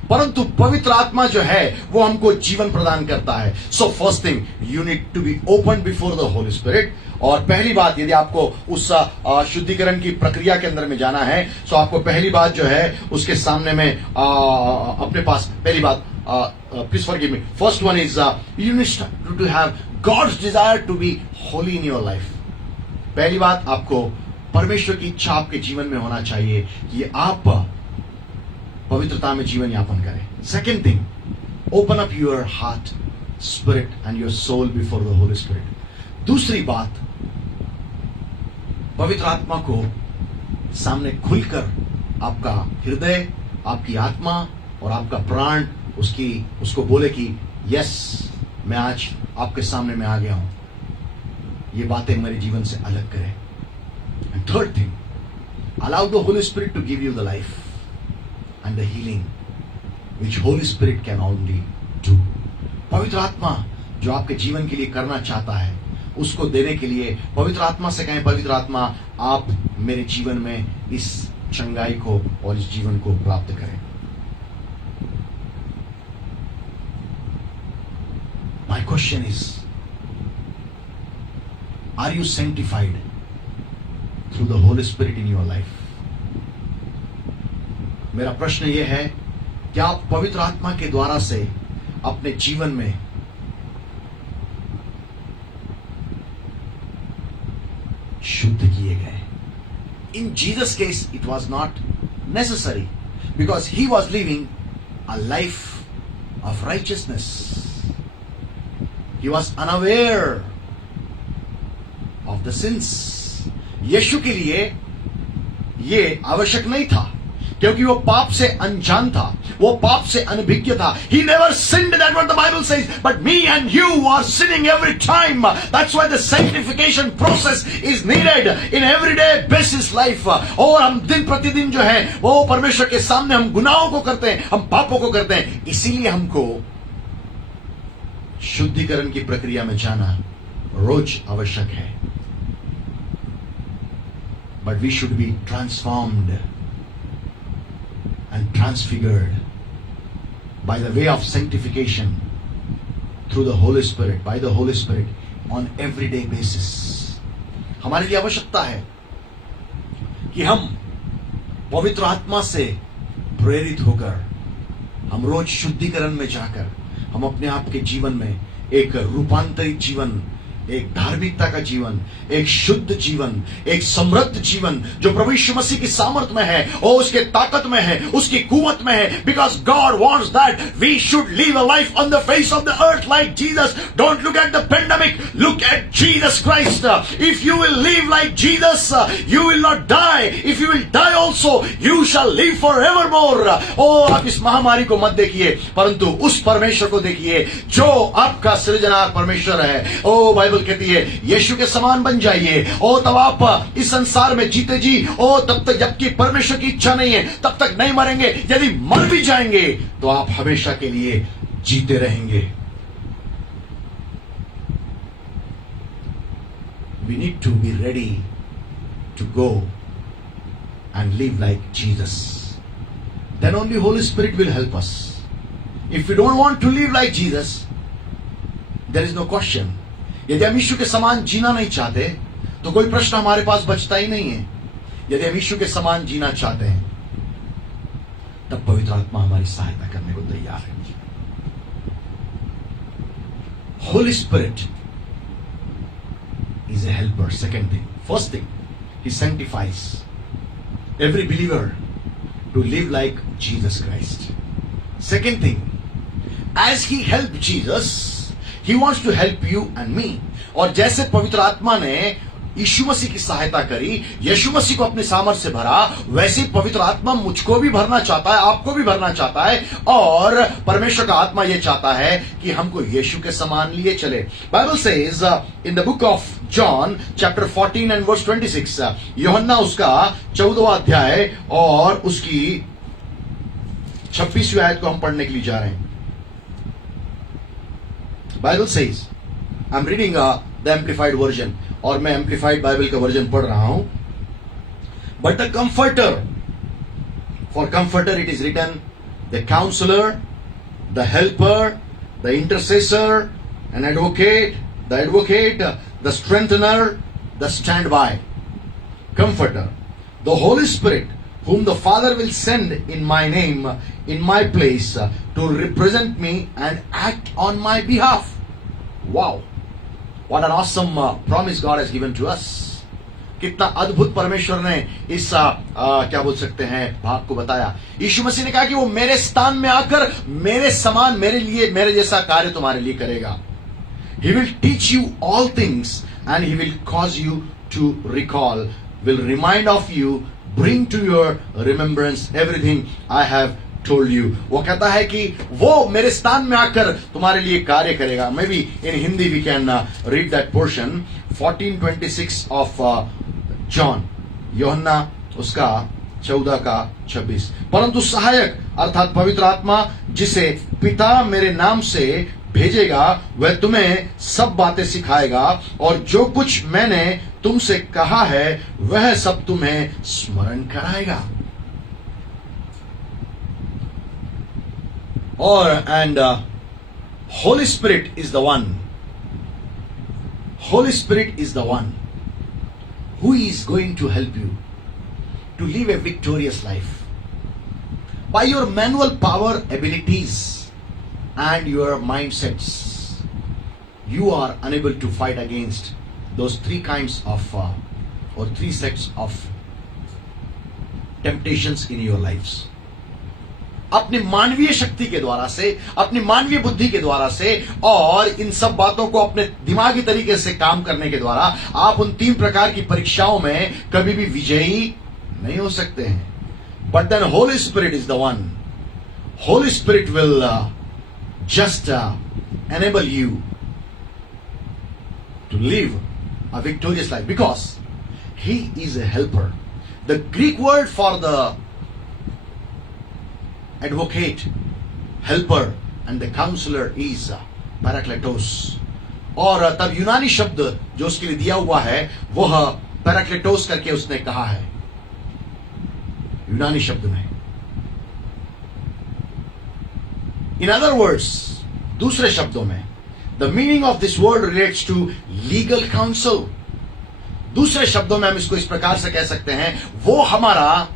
परंतु पवित्र आत्मा जो है वो हमको जीवन प्रदान करता है. So first thing, you need to be open before the Holy Spirit. और पहली बात, यदि आपको उस शुद्धिकरण की प्रक्रिया के अंदर में जाना है, तो आपको पहली बात जो है उसके सामने में अपने पास पहली बात, please forgive me, first one is you need to have God's desire to be holy in your life. पहली बात, आपको परमेश्वर की इच्छा आपके जीवन में होना चाहिए कि आप पवित्रता में जीवन यापन करें. Second thing, open up your heart, spirit and your soul before the Holy Spirit. दूसरी बात, पवित्र आत्मा को सामने खुलकर आपका हृदय, आपकी आत्मा और आपका प्राण उसको बोले कि यस, मैं आज आपके सामने में आ गया हूं, ये बातें मेरे जीवन से अलग करें. And third thing, allow the Holy Spirit to give you the life and the healing which Holy Spirit can only do. पवित्र आत्मा जो आपके जीवन के लिए करना चाहता है, उसको देने के लिए पवित्र आत्मा से कहें, पवित्र आत्मा आप मेरे जीवन में इस चंगाई को और इस जीवन को प्राप्त करें. My question is, are you sanctified through the Holy Spirit in your life? मेरा प्रश्न यह है, क्या आप पवित्र आत्मा के द्वारा से अपने जीवन में शुद्ध किए गए? In Jesus case it was not necessary, because he was living a life of righteousness. He was unaware of the sins. Yeshu के लिए ये आवश्यक नहीं था, क्योंकि वो पाप से अनजान था, वो पाप से अनभिज्ञ था. He never sinned, that's what the Bible says. But me and you are sinning every time. That's why the sanctification process is needed in everyday basis life. और हम दिन प्रतिदिन जो है वो परमेश्वर के सामने हम गुनाहों को करते हैं, हम पापों को करते हैं. इसीलिए हमको शुद्धिकरण की प्रक्रिया में जाना रोज आवश्यक है. But we should be transformed and transfigured by the way of sanctification through the Holy Spirit, by the Holy Spirit on everyday basis. हमारे लिए आवश्यकता है कि हम पवित्र आत्मा से प्रेरित होकर हम रोज शुद्धिकरण में जाकर हम अपने आप के जीवन में एक रूपांतरित जीवन, एक धार्मिकता का जीवन, एक शुद्ध जीवन, एक समृद्ध जीवन जो प्रभु यीशु मसीह की सामर्थ में है और उसके ताकत में है, उसकी कुवत में है. Because God wants that we should live a life on the face of the earth like Jesus. Don't look at the pandemic, look at Jesus Christ. If you will live like Jesus, you will not die. If you will die also, you shall live for ever more. और आप इस महामारी को मत देखिए, परंतु उस परमेश्वर को देखिए जो आपका सृजनहार परमेश्वर है. ओ बाइबल कहती है, यीशु के समान बन जाइए और तब आप इस संसार में जीते जी. और तब तक जबकि परमेश्वर की इच्छा नहीं है तब तक नहीं मरेंगे. यदि मर भी जाएंगे तो आप हमेशा के लिए जीते रहेंगे. We need to be ready to go and live like Jesus. Then only Holy Spirit will help us. If we don't want to live like Jesus, there is no question. यदि हम यीशु के समान जीना नहीं चाहते तो कोई प्रश्न हमारे पास बचता ही नहीं है. यदि हम यीशु के समान जीना चाहते हैं तब पवित्र आत्मा हमारी सहायता करने को तैयार है. Holy Spirit is a helper. Second thing. First thing, he sanctifies every believer to live like Jesus Christ. Second thing, as he helped Jesus, he wants to help you and me. और जैसे पवित्र आत्मा ने यीशु मसीह की सहायता करी, यीशु मसीह को अपने सामर्थ्य से भरा, वैसे पवित्र आत्मा मुझको भी भरना चाहता है, आपको भी भरना चाहता है. और परमेश्वर का आत्मा यह चाहता है कि हमको यीशु के समान लिए चले. Bible says in the book of John chapter 14 and verse 26, यूहन्ना उसका 14वां अध्याय और उसकी 26वीं आयत को हम पढ़ने के लिए जा रहे हैं. Bible says, I am reading the amplified version, और मैं एम्प्लीफाइड बाइबल का वर्जन पढ़ रहा हूं. But the comforter, for comforter it is written the counsellor, the helper, the intercessor, an advocate, the advocate, the strengthener, the stand by. Comforter, the Holy Spirit, whom the Father will send in my name, in my place, to represent me and act on my behalf. Wow, what an awesome promise God has given to us. कितना अद्भुत परमेश्वर ने इस क्या बोल सकते हैं भाग को बताया. यीशु मसीह ने कहा कि वो मेरे स्थान में आकर मेरे समान, मेरे लिए, मेरे जैसा कार्य तुम्हारे लिए करेगा. He will teach you all things and he will cause you to recall, will remind of you, bring to your remembrance everything I have told you. वो कहता है कि वो मेरे स्थान में आकर तुम्हारे लिए कार्य करेगा. Maybe in Hindi we can read that portion 14:26 of John, यूहन्ना उसका 14 का 26. परंतु सहायक अर्थात पवित्र आत्मा जिसे पिता मेरे नाम से भेजेगा वह तुम्हें सब बातें सिखाएगा और जो कुछ मैंने तुमसे कहा है वह सब तुम्हें स्मरण कराएगा. और and Holy Spirit is the one, Holy Spirit is the one who is going to help you to live a victorious life by your manual power, abilities and your mindsets. You are unable to fight against those three kinds of or three sets of temptations in your lives. अपनी मानवीय शक्ति के द्वारा से, अपनी मानवीय बुद्धि के द्वारा से और इन सब बातों को अपने दिमागी तरीके से काम करने के द्वारा आप उन 3 प्रकार की परीक्षाओं में कभी भी विजयी नहीं हो सकते हैं. But then Holy Spirit is the one. Holy Spirit will just enable you to live a victorious life because he is a helper. The Greek word for the advocate, helper and the counselor is parakletos. और तब यूनानी शब्द जो उसके लिए दिया हुआ है वह पैराक्लेटोस करके उसने कहा है यूनानी शब्द में. In other words, दूसरे शब्दों में, the meaning of this word relates to legal counsel. दूसरे शब्दों में हम इसको इस प्रकार से कह सकते हैं, वो हमारा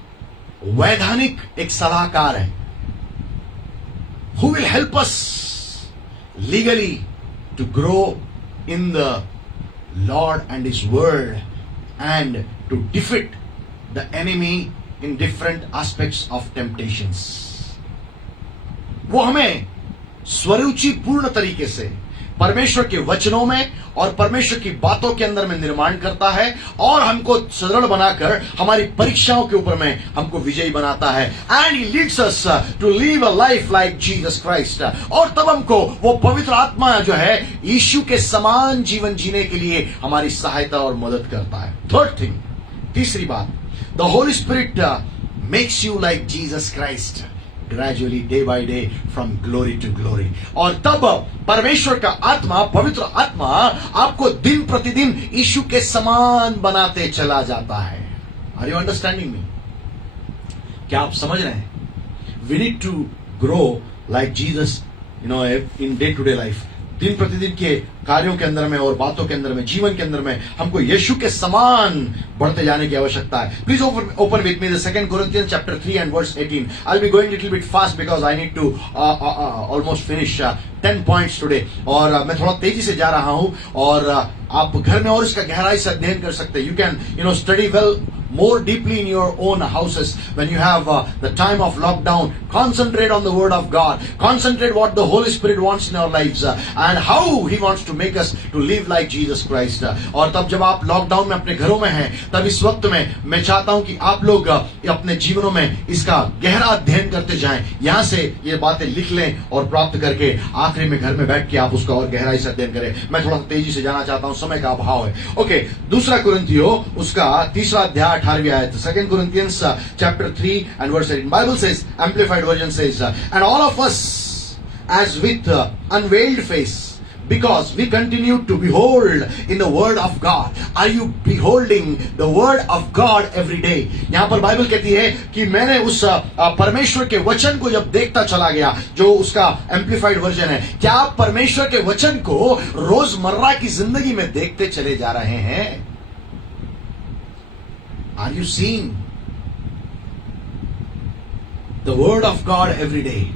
वैधानिक एक सलाहकार है. Who will help us legally to grow in the Lord and His Word and to defeat the enemy in different aspects of temptations. वो हमें स्वरुचि पूर्ण तरीके से परमेश्वर के वचनों में और परमेश्वर की बातों के अंदर में निर्माण करता है और हमको सुदृढ़ बनाकर हमारी परीक्षाओं के ऊपर में हमको विजयी बनाता है. And he leads us to live a life like Jesus Christ. और तब हमको वो पवित्र आत्मा जो है यीशु के समान जीवन जीने के लिए हमारी सहायता और मदद करता है. थर्ड थिंग, तीसरी बात, the Holy spirit makes you like Jesus Christ gradually, day by day, from glory to glory. और तब परमेश्वर का आत्मा, पवित्र आत्मा आपको दिन प्रतिदिन यीशु के समान बनाते चला जाता है. Are you understanding me? क्या आप समझ रहे हैं? We need to grow like Jesus, in day-to-day life. दिन प्रतिदिन के कार्यों के अंदर में और बातों के अंदर में, जीवन के अंदर में हमको यीशु के समान बढ़ते जाने की आवश्यकता है. Please open with me the 2 Corinthians chapter 3 and verse 18. I'll be going little bit fast because I need to almost finish 10 points today. और मैं थोड़ा तेजी से जा रहा हूं और आप घर में और इसका गहराई से अध्ययन कर सकते हैं. You can study well more deeply in your own houses when you have the time of lockdown. Concentrate on the word of God. Concentrate what the Holy Spirit wants in our lives and how He wants to make us to live like Jesus Christ. और तब जब आप lockdown में अपने घरों में हैं, तब इस वक्त में मैं चाहता हूं कि आप लोग अपने जीवनों में इसका गहरा अध्ययन करते जाएं. यहां से ये बातें लिख लें और प्राप्त करके आखिरी में घर में बैठ के आप उसका और गहराई से अध्ययन करें. मैं थोड़ा तेजी से जाना चाहता हूं, समय का अभाव है. ओके, 2 कुरिन्थियों उसका 3 अध्याय 18वीं आयत. 2 Corinthians chapter 3 and verse 18. Bible says, Amplified version says, and all of us as with unveiled face Because we continue to behold in the word of God. Are you beholding the word of God every day? यहां पर Bible कहती है कि मैंने उस परमेश्वर के वचन को जब देखता चला गया, जो उसका एम्प्लीफाइड वर्जन है, क्या आप परमेश्वर के वचन को रोजमर्रा की जिंदगी में देखते चले जा रहे हैं? Are you seeing the word of God every day?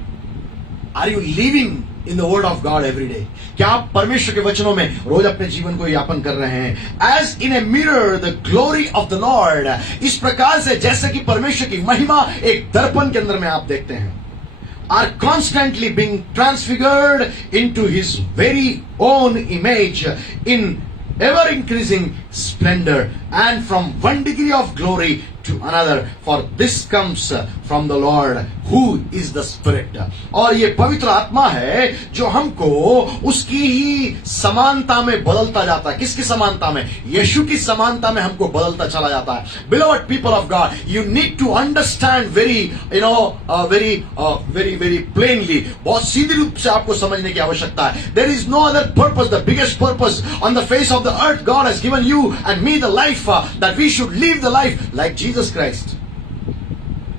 Are you living in the word of God every day? क्या आप परमेश्वर के वचनों में रोज अपने जीवन को यापन कर रहे हैं? As in a mirror the glory of the Lord, इस प्रकार से जैसे कि परमेश्वर की महिमा एक दर्पण के अंदर में आप देखते हैं, are constantly being transfigured into his very own image in ever increasing splendor and from one degree of glory to another, for this comes from the Lord who is the Spirit. और ये पवित्र आत्मा है जो हमको उसकी ही समानता में बदलता जाता है. किसकी समानता में? यीशु की समानता में हमको बदलता चला जाता है. Beloved people of God, you need to understand very plainly. बहुत सीधे रूप से आपको समझने की आवश्यकता है. There is no other purpose, the biggest purpose on the face of the earth. God has given you and me the life that we should live the life like Jesus Christ.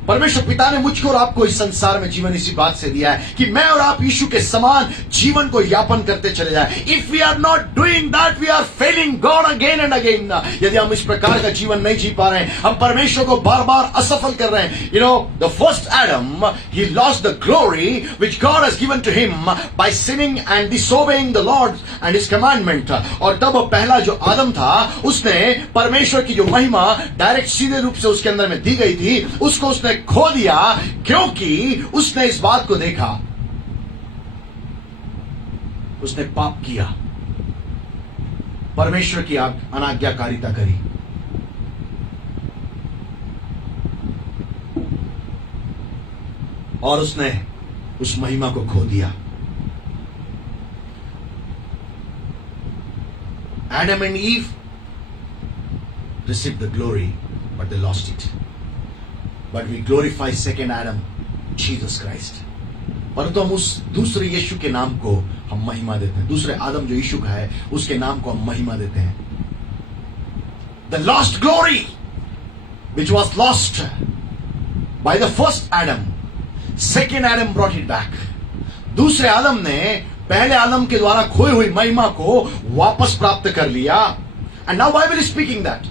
परमेश्वर पिता ने मुझको और आपको इस संसार में जीवन इसी बात से दिया है कि मैं और आप यीशु के समान जीवन को यापन करते चले जाए. If we are not doing that, we are failing God again and again. यदि हम इस प्रकार का जीवन नहीं जी पा रहे हैं, हम परमेश्वर को बार बार असफल कर रहे हैं. You know, the first Adam, he lost the glory which God has given to him by sinning and disobeying the Lord and his commandment. और तब पहला जो आदम था, उसने परमेश्वर की जो महिमा डायरेक्ट सीधे रूप से उसके अंदर में दी गई थी, उसको उसने खो दिया, क्योंकि उसने इस बात को देखा, उसने पाप किया, परमेश्वर की अनाज्ञाकारिता करी. और उसने उस महिमा को खो दिया. Adam and Eve received the glory, but they lost it. But we glorify second Adam, Jesus Christ. परंतु हम उस दूसरे यीशु के नाम को हम महिमा देते हैं. दूसरे आदम जो यीशु का है, उसके नाम को हम महिमा देते हैं. The lost glory which was lost by the first Adam, second Adam brought it back. दूसरे आदम ने पहले आदम के द्वारा खोई हुई महिमा को वापस प्राप्त कर लिया. And now Bible is speaking that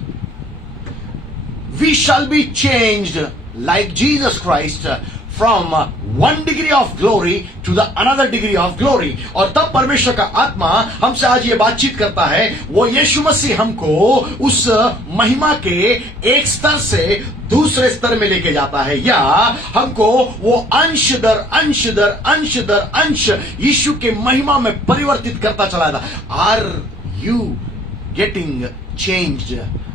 we shall be changed like Jesus Christ from one degree of glory to the another degree of glory. और तब परमेश्वर का आत्मा हमसे आज ये बातचीत करता है, वो यीशु मसीह हमको उस महिमा के एक स्तर से दूसरे स्तर में लेके जाता है, या हमको वो अंश दर अंश दर अंश दर अंश यीशु के महिमा में परिवर्तित करता चला जाता. Are you getting changed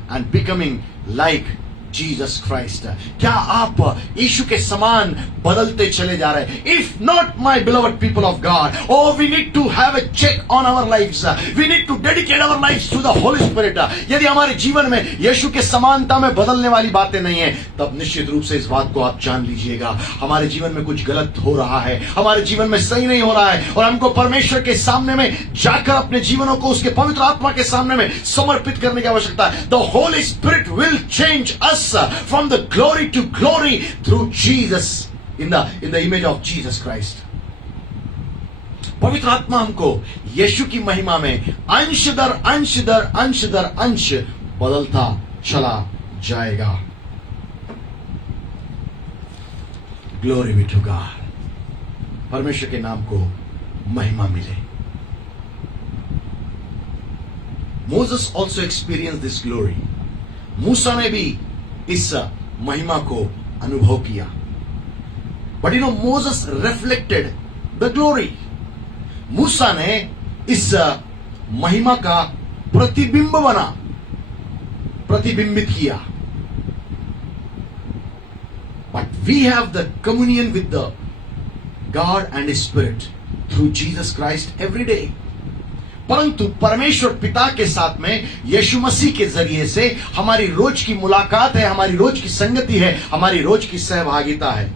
and becoming like Jesus Christ? क्या आप यीशु के समान बदलते चले जा रहे हैं? If not, my beloved people of God, oh, we need to have a check on our lives. We need to dedicate our lives to the Holy Spirit. यदि हमारे जीवन में यीशु के समानता में बदलने वाली बातें नहीं है, तब निश्चित रूप से इस बात को आप जान लीजिएगा, हमारे जीवन में कुछ गलत हो रहा है, हमारे जीवन में सही नहीं हो रहा है. और हमको परमेश्वर के सामने में जाकर अपने जीवनों को उसके पवित्र आत्मा के सामने में समर्पित करने की आवश्यकता है. The Holy Spirit will change us from the glory to glory through Jesus, in the image of Jesus Christ. पवित्र आत्मा हमको यीशु की महिमा में अंश दर अंश दर अंश दर अंश बदलता चला जाएगा. Glory be to God. परमेश्वर के नाम को महिमा मिले. Moses also experienced this glory. मूसा ने भी इस महिमा को अनुभव किया. But you know, Moses reflected the glory. मूसा ने इस महिमा का प्रतिबिंबित किया. But we have the communion with the God and His Spirit through Jesus Christ every day. परंतु परमेश्वर पिता के साथ में यीशु मसीह के जरिए से हमारी रोज की मुलाकात है, हमारी रोज की संगति है, हमारी रोज की सहभागिता है.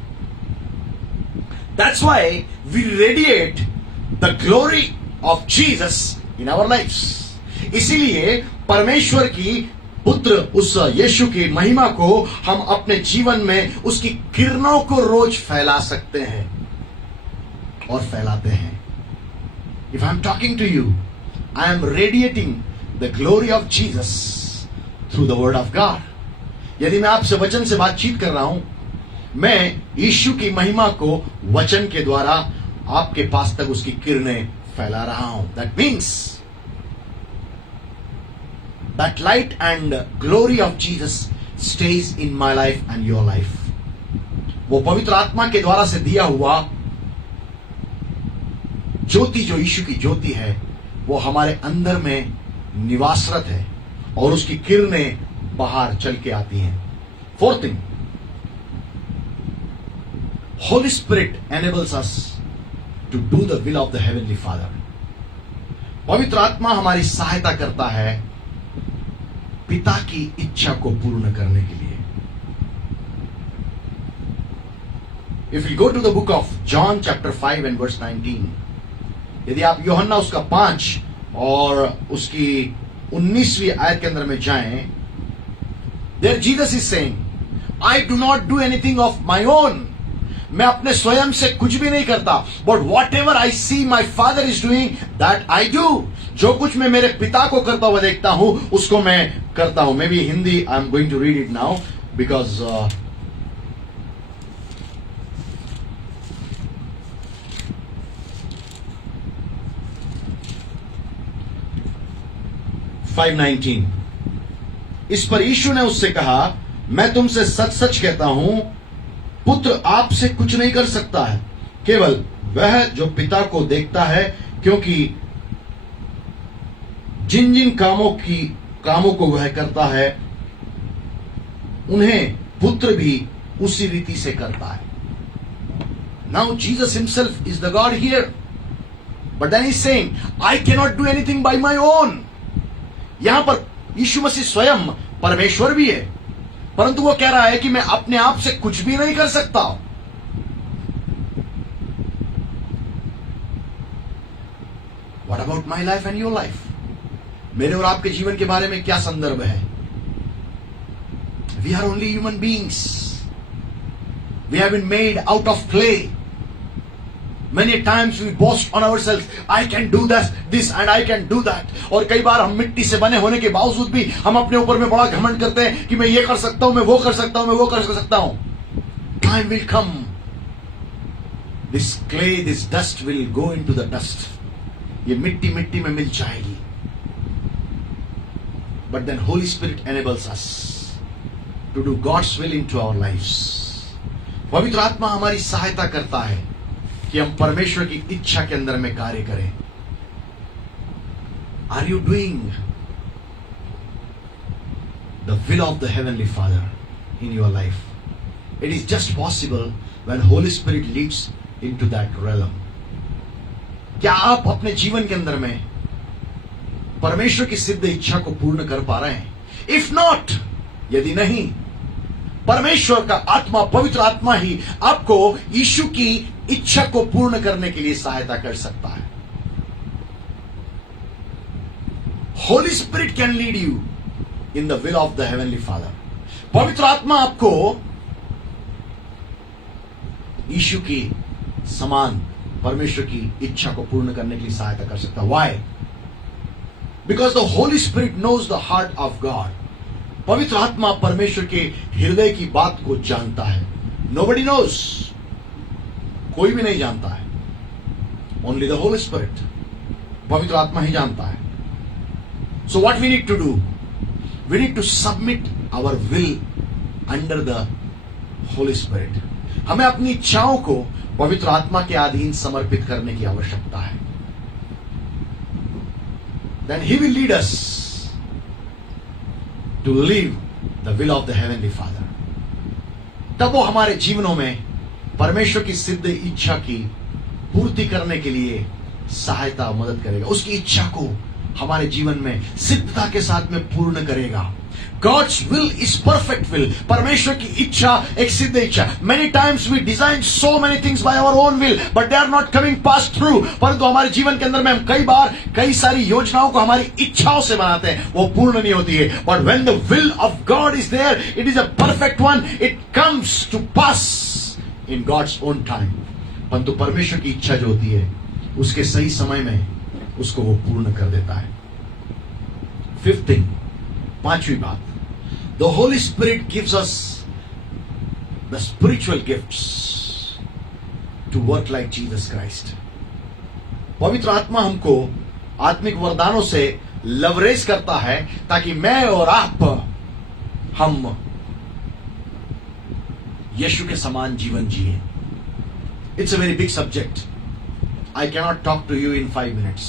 That's why we radiate the glory of Jesus in our lives. इसीलिए परमेश्वर की पुत्र उस यीशु की महिमा को हम अपने जीवन में उसकी किरणों को रोज फैला सकते हैं और फैलाते हैं. If I am talking to you, I am radiating the glory of Jesus through the word of God. यदि मैं आपसे वचन से बातचीत कर रहा हूं, मैं यीशु की महिमा को वचन के द्वारा आपके पास तक उसकी किरणें फैला रहा हूं. That means that light and glory of Jesus stays in my life and your life. वो पवित्र आत्मा के द्वारा से दिया हुआ ज्योति, जो यीशु की ज्योति है, वो हमारे अंदर में निवासरत है और उसकी किरणें बाहर चल के आती हैं. Fourth thing, Holy Spirit enables us to do the will of the Heavenly Father. पवित्र आत्मा हमारी सहायता करता है पिता की इच्छा को पूर्ण करने के लिए. If you go to the book of John chapter 5 and verse 19, यदि आप यूहन्ना उसका 5 और उसकी 19वीं आयत के अंदर में जाएं, there Jesus is saying, I do not do anything of my own. मैं अपने स्वयं से कुछ भी नहीं करता, but whatever I see my father is doing, that I do. जो कुछ मैं मेरे पिता को करता हुआ देखता हूं, उसको मैं करता हूं. Maybe Hindi, I am going to read it now because इस पर यीशु ने उससे कहा, मैं तुमसे सच सच कहता हूं, पुत्र आपसे कुछ नहीं कर सकता है, केवल वह जो पिता को देखता है, क्योंकि जिन जिन कामों को वह करता है, उन्हें पुत्र भी उसी रीति से करता है. Now Jesus himself is the God here, but then he is saying, I cannot do anything by my own. यहां पर यीशु मसीह स्वयं परमेश्वर भी है, परंतु वो कह रहा है कि मैं अपने आप से कुछ भी नहीं कर सकता. What about my life and your life? मेरे और आपके जीवन के बारे में क्या संदर्भ है? We are only human beings. We have been made out of clay. Many times we boast on ourselves, I can do this and I can do that. और कई बार हम मिट्टी से बने होने के बावजूद भी हम अपने ऊपर में बड़ा घमंड करते हैं कि मैं ये कर सकता हूं, मैं वो कर सकता हूं, मैं वो कर सकता हूं. Time will come. This clay, this dust will go into the dust. ये मिट्टी मिट्टी में मिल जाएगी. But then Holy Spirit enables us to do God's will into our lives. पवित्र आत्मा हमारी सहायता करता है कि हम परमेश्वर की इच्छा के अंदर में कार्य करें. Are you doing the will of the Heavenly Father in your life? It is just possible when Holy Spirit leads into that realm. क्या आप अपने जीवन के अंदर में परमेश्वर की सिद्ध इच्छा को पूर्ण कर पा रहे हैं? If not, यदि नहीं, परमेश्वर का आत्मा, पवित्र आत्मा ही आपको यीशु की इच्छा को पूर्ण करने के लिए सहायता कर सकता है. Holy Spirit can lead you in the will of the Heavenly Father. पवित्र आत्मा आपको यीशु की समान परमेश्वर की इच्छा को पूर्ण करने के लिए सहायता कर सकता है. Why? Because the Holy Spirit knows the heart of God. पवित्र आत्मा परमेश्वर के हृदय की बात को जानता है. Nobody knows. कोई भी नहीं जानता है. Only the Holy Spirit. पवित्र आत्मा ही जानता है. So what we need to do? We need to submit our will under the Holy Spirit. हमें अपनी इच्छाओं को पवित्र आत्मा के अधीन समर्पित करने की आवश्यकता है. Then He will lead us to live the will of the Heavenly Father. तब वो हमारे जीवनों में परमेश्वर की सिद्ध इच्छा की पूर्ति करने के लिए सहायता मदद करेगा. उसकी इच्छा को हमारे जीवन में सिद्धता के साथ में पूर्ण करेगा. God's will is perfect will. परमेश्वर की इच्छा एक सिद्ध इच्छा. Many times we design so many things by our own will, but they are not coming past through. परंतु हमारे जीवन के अंदर में हम कई बार कई सारी योजनाओं को हमारी इच्छाओं से बनाते हैं, वो पूर्ण नहीं होती है. But when the will of God is there, it is a perfect one. It comes to pass in God's own time. परंतु परमेश्वर की इच्छा जो होती है, उसके सही समय में उसको वो पूर्ण कर देता है. Fifth thing, पांचवी बात, the Holy Spirit gives us the spiritual gifts to work like Jesus Christ. पवित्र आत्मा हमको आत्मिक वरदानों से लवरेज करता है ताकि मैं और आप हम यीशु के समान जीवन जिए. It's a very big subject. I cannot talk to you in 5 minutes.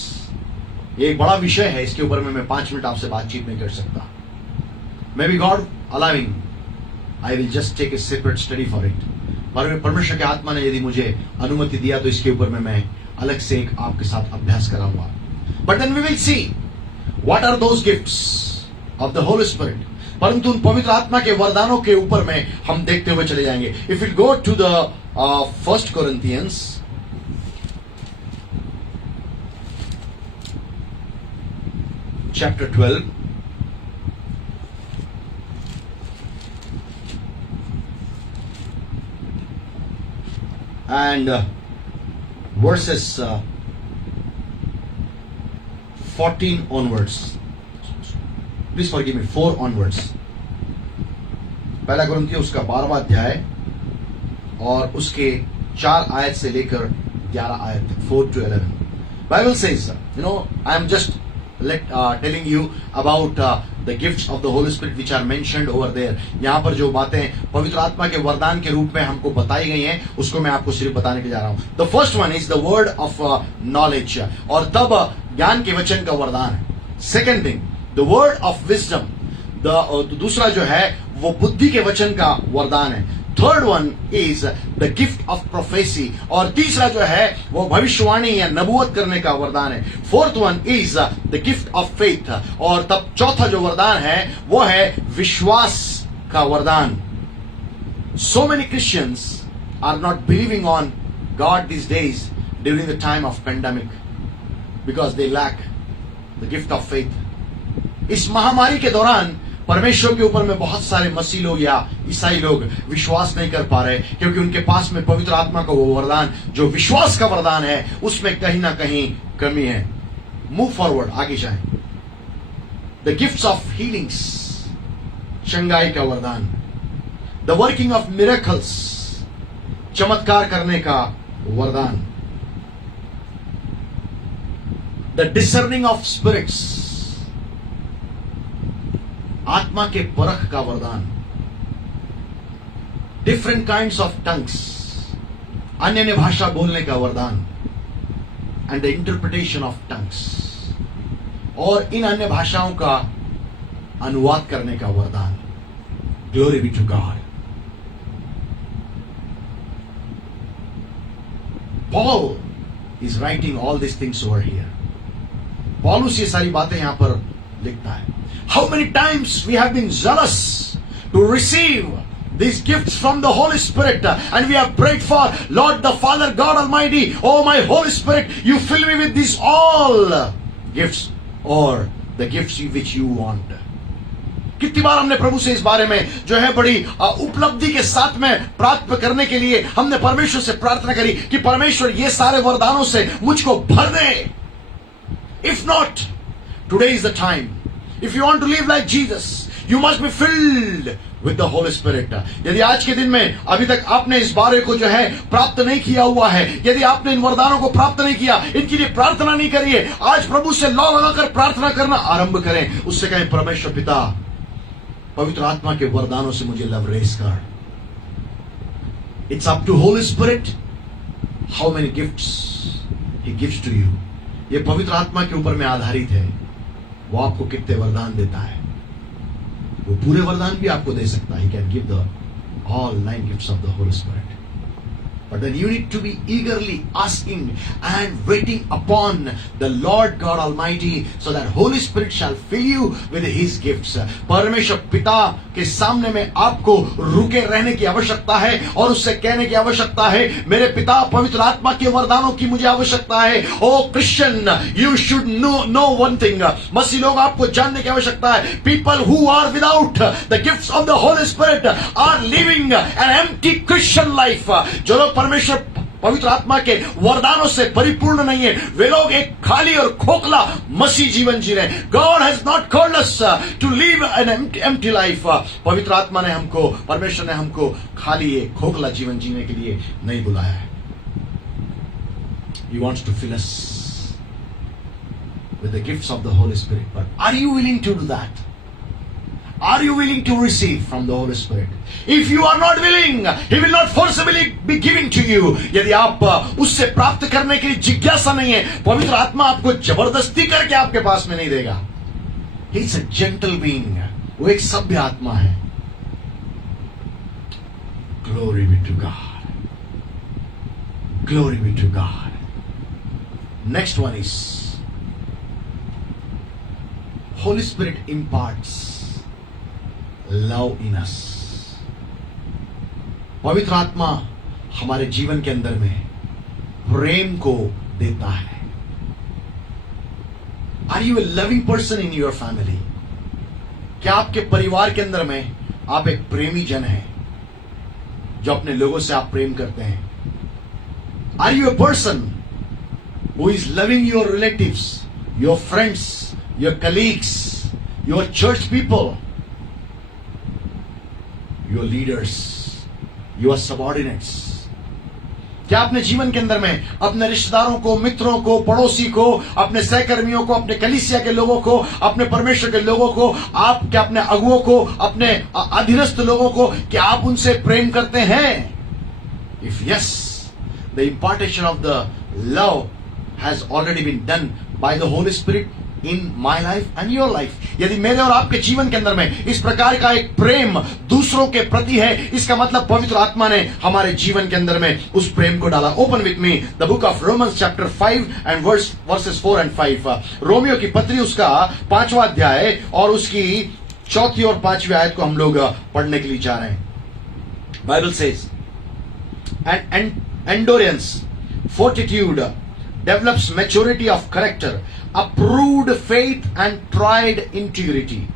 ये एक बड़ा विषय है, इसके ऊपर में मैं 5 मिनट आपसे बातचीत नहीं कर सकता. Maybe God allowing, I will just take a separate study for it. परमेश्वर के आत्मा ने यदि मुझे अनुमति दिया तो इसके ऊपर में मैं अलग से एक आपके साथ अभ्यास कराऊंगा. But then we will see what are those gifts of the Holy Spirit. परंतु उन पवित्र आत्मा के वरदानों के ऊपर में हम देखते हुए चले जाएंगे. If we go to the 1 Corinthians chapter 12, and verses 14 onwards. Please forgive me, 4 onwards. पहला कुरिन्थियों उसका 12वां अध्याय और उसके 4 आयत से लेकर 11 आयत तक, 4 to 11. Bible says, I am just telling you about the gifts of the Holy Spirit which are mentioned over there. यहाँ पर जो बातें पवित्र आत्मा के वरदान के रूप में हमको बताई गई हैं, उसको मैं आपको सिर्फ बताने के जा रहा हूँ. The first one is the word of knowledge, और तब ज्ञान के वचन का वरदान है. Second thing, the word of wisdom, दूसरा जो है वो बुद्धि के वचन का वरदान है. Third one is the gift of prophecy, और तीसरा जो है वो भविष्यवाणी या नबूवत करने का वरदान है. Fourth one is the gift of faith, और तब चौथा जो वरदान है वो है विश्वास का वरदान. So many Christians are not believing on God this days during the time of pandemic because they lack the gift of faith. इस महामारी के दौरान परमेश्वर के ऊपर में बहुत सारे मसीह लोग या ईसाई लोग विश्वास नहीं कर पा रहे, क्योंकि उनके पास में पवित्र आत्मा का वो वरदान जो विश्वास का वरदान है उसमें कहीं ना कहीं कमी है. मूव फॉरवर्ड, आगे जाएं. द गिफ्ट्स ऑफ हीलिंग्स, चंगाई का वरदान. द वर्किंग ऑफ मिरेकल्स, चमत्कार करने का वरदान. द डिसर्निंग ऑफ स्पिरिट्स, आत्मा के परख का वरदान. डिफरेंट काइंड्स ऑफ टंग्स, अन्य भाषा बोलने का वरदान. And the interpretation of tongues, और इन अन्य भाषाओं का अनुवाद करने का वरदान. Glory be to God. Paul is writing all this things over here. पौलुस ये सारी बातें यहां पर लिखता है. How many times we have been zealous to receive these gifts from the Holy Spirit, and we have prayed for, Lord the Father God Almighty, oh my Holy Spirit, you fill me with these all gifts, or the gifts which you want. कितनी बार हमने प्रभु से इस बारे में जो है बड़ी उपलब्धि के साथ में प्राप्त करने के लिए हमने परमेश्वर से प्रार्थना करी कि परमेश्वर ये सारे वरदानों से मुझको भर दे. If not, today is the time. If you want to live like Jesus, you must be filled with the Holy Spirit. यदि आज के दिन में अभी तक आपने इस बारे को जो है प्राप्त नहीं किया हुआ है, यदि आपने इन वरदानों को प्राप्त नहीं किया, इनके लिए प्रार्थना नहीं करी है, आज प्रभु से लौ लगाकर प्रार्थना करना आरंभ करें. उससे कहें, परमेश्वर पिता, पवित्र आत्मा के वरदानों से मुझे लवरेज कर. It's up to Holy Spirit how many gifts He gives to you. ये पवित्र आत्मा के ऊपर में आधारित है, वो आपको कितने वरदान देता है. वो पूरे वरदान भी आपको दे सकता है. He can give the all 9 gifts of the Holy Spirit. But then you need to be eagerly asking and waiting upon the Lord God Almighty so that Holy Spirit shall fill you with His gifts. परमेश्वर पिता के सामने में आपको रुके रहने की आवश्यकता है और उससे कहने की आवश्यकता है, मेरे पिता पवित्र आत्मा के वरदानों की मुझे आवश्यकता है. O Christian, you should know one thing. मसीह लोग आपको जानने की आवश्यकता है. People who are without the gifts of the Holy Spirit are living an empty Christian life. जो लोग परमेश्वर पवित्र आत्मा के वरदानों से परिपूर्ण नहीं है, वे लोग एक खाली और खोखला मसीह जीवन जी रहे हैं. God has not called us to live an empty life. पवित्र आत्मा ने हमको, परमेश्वर ने हमको खाली एक खोखला जीवन जीने के लिए नहीं बुलाया है. He wants to fill us with the gifts of the Holy Spirit. But are you willing to do that? Are you willing to receive from the Holy Spirit? If you are not willing, He will not forcibly be giving to you. यदि आप उससे प्राप्त करने के लिए जिज्ञासा नहीं है, पवित्र आत्मा आपको जबरदस्ती करके आपके पास में नहीं देगा. He is a gentle being. वो एक सभ्य आत्मा है. Glory be to God. Glory be to God. Next one is Holy Spirit imparts love in us. पवित्र आत्मा हमारे जीवन के अंदर में प्रेम को देता है. Are you a loving person in your family? क्या आपके परिवार के अंदर में आप एक प्रेमी जन हैं जो अपने लोगों से आप प्रेम करते हैं? Are you a person who is loving your relatives, your friends, your colleagues, your church people, your leaders, your subordinates? क्या अपने जीवन के अंदर में अपने रिश्तेदारों को, मित्रों को, पड़ोसी को, अपने सहकर्मियों को, अपने कलीसिया के लोगों को, अपने परमेश्वर के लोगों को, आप क्या अपने अगुओं को, अपने अधीनस्थ लोगों को, क्या आप उनसे प्रेम करते हैं? If yes, the impartation of the love has already been done by the Holy Spirit in my life and your life. यदि मेरे और आपके जीवन के अंदर में इस प्रकार का एक प्रेम दूसरों के प्रति है, इसका मतलब पवित्र आत्मा ने हमारे जीवन के अंदर में उस प्रेम को डाला. Open with me the book of Romans chapter 5 and verses 4 and 5. Romeo की पत्री उसका 5वां अध्याय और उसकी 4थी और 5वीं आयत को हम लोग पढ़ने के लिए जा रहे हैं. Bible says, and endurance, fortitude develops maturity of character, approved faith and tried integrity,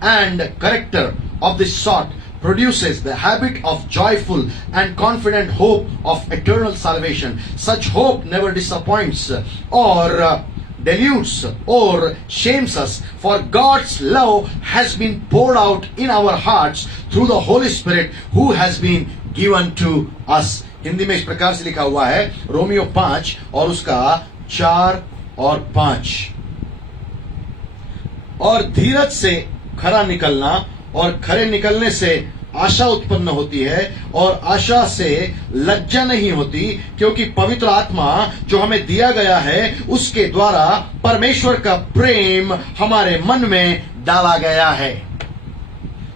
and character of this sort produces the habit of joyful and confident hope of eternal salvation. Such hope never disappoints or deludes or shames us, for God's love has been poured out in our hearts through the Holy Spirit who has been given to us. Hindi में इस प्रकार से लिखा हुआ है, Romeo 5 और उसका 4 और 5. और धीरज से खरा निकलना और खरे निकलने से आशा उत्पन्न होती है और आशा से लज्जा नहीं होती, क्योंकि पवित्र आत्मा जो हमें दिया गया है उसके द्वारा परमेश्वर का प्रेम हमारे मन में डाला गया है.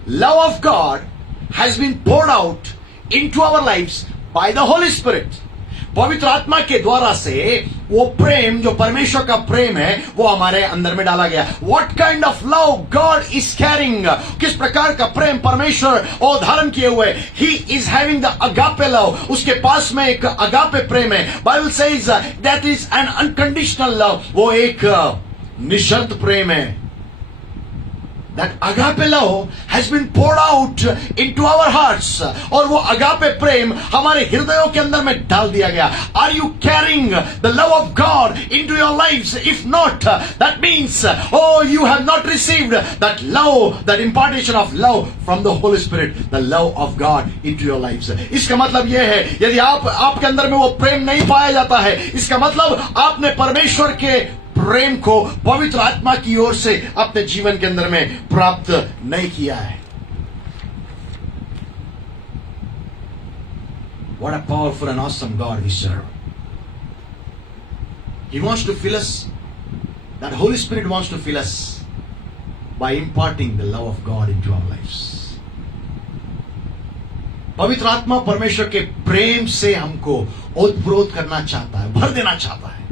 Love of God has been poured out into our lives by the Holy Spirit. पवित्र आत्मा के द्वारा से वो प्रेम जो परमेश्वर का प्रेम है वो हमारे अंदर में डाला गया. What kind of love God is carrying? किस प्रकार का प्रेम परमेश्वर और धारण किए हुए? He is having the agape love. उसके पास में एक agape प्रेम है. Bible says that is an unconditional love. वो एक निशर्त प्रेम है. That agape love has been poured out into our hearts. और वो agape प्रेम हमारे हृदयों के अंदर में डाल दिया गया. Are you carrying the love of God into your lives? If not, that means you have not received that love, that impartation of love from the Holy Spirit, the love of God into your lives. इसका मतलब ये है, यदि आपके अंदर में वो प्रेम नहीं पाया जाता है, इसका मतलब आपने परमेश्वर के प्रेम को पवित्र आत्मा की ओर से अपने जीवन के अंदर में प्राप्त नहीं किया है. What a powerful and awesome God we serve. He wants to fill us, that Holy Spirit wants to fill us by imparting the love of God into our lives. पवित्र आत्मा परमेश्वर के प्रेम से हमको ओतप्रोत करना चाहता है, भर देना चाहता है।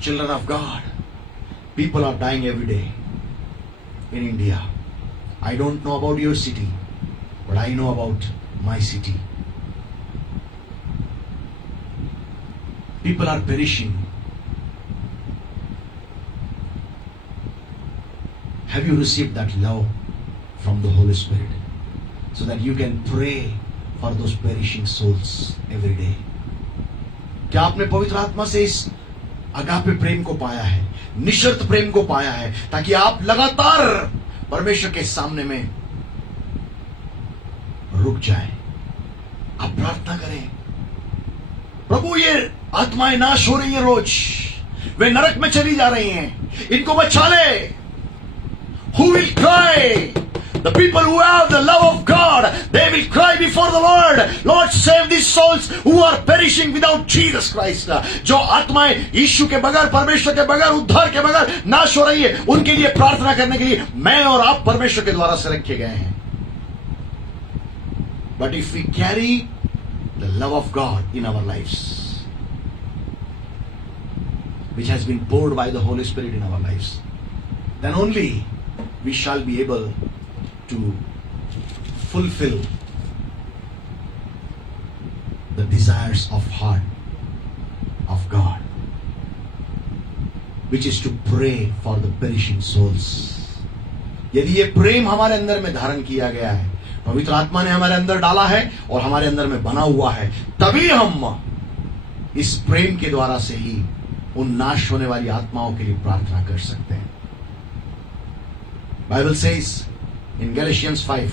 Children of God, people are dying every day in India. I don't know about your city, but I know about my city. People are perishing. Have you received that love from the Holy Spirit so that you can pray for those perishing souls every day? क्या आपने पवित्र आत्मा से इस agape प्रेम को पाया है, निशर्त प्रेम को पाया है, ताकि आप लगातार परमेश्वर के सामने में रुक जाएं, आप प्रार्थना करें, प्रभु ये आत्माएं नाश हो रही हैं, रोज वे नरक में चली जा रही हैं, इनको बचा ले। Who will cry? The people who have the love of God, they will cry before the Lord, Lord save these souls who are perishing without Jesus Christ. जो आत्माएं यीशु के बगैर, परमेश्वर के बगैर, उद्धार के बगैर नाश हो रही है, उनके लिए प्रार्थना करने के लिए मैं और आप परमेश्वर के द्वारा से रखे गए हैं। But if we carry the love of God in our lives, which has been poured by the Holy Spirit in our lives, then only we shall be able to fulfill the desires of heart of God, which is to pray for the perishing souls. यदि ये प्रेम हमारे अंदर में धारण किया गया है, पवित्र आत्मा ने हमारे अंदर डाला है और हमारे अंदर में बना हुआ है, तभी हम इस प्रेम के द्वारा से ही उन नाश होने वाली आत्माओं के लिए प्रार्थना कर सकते हैं। बाइबल सेज इन गैलेशियंस 5,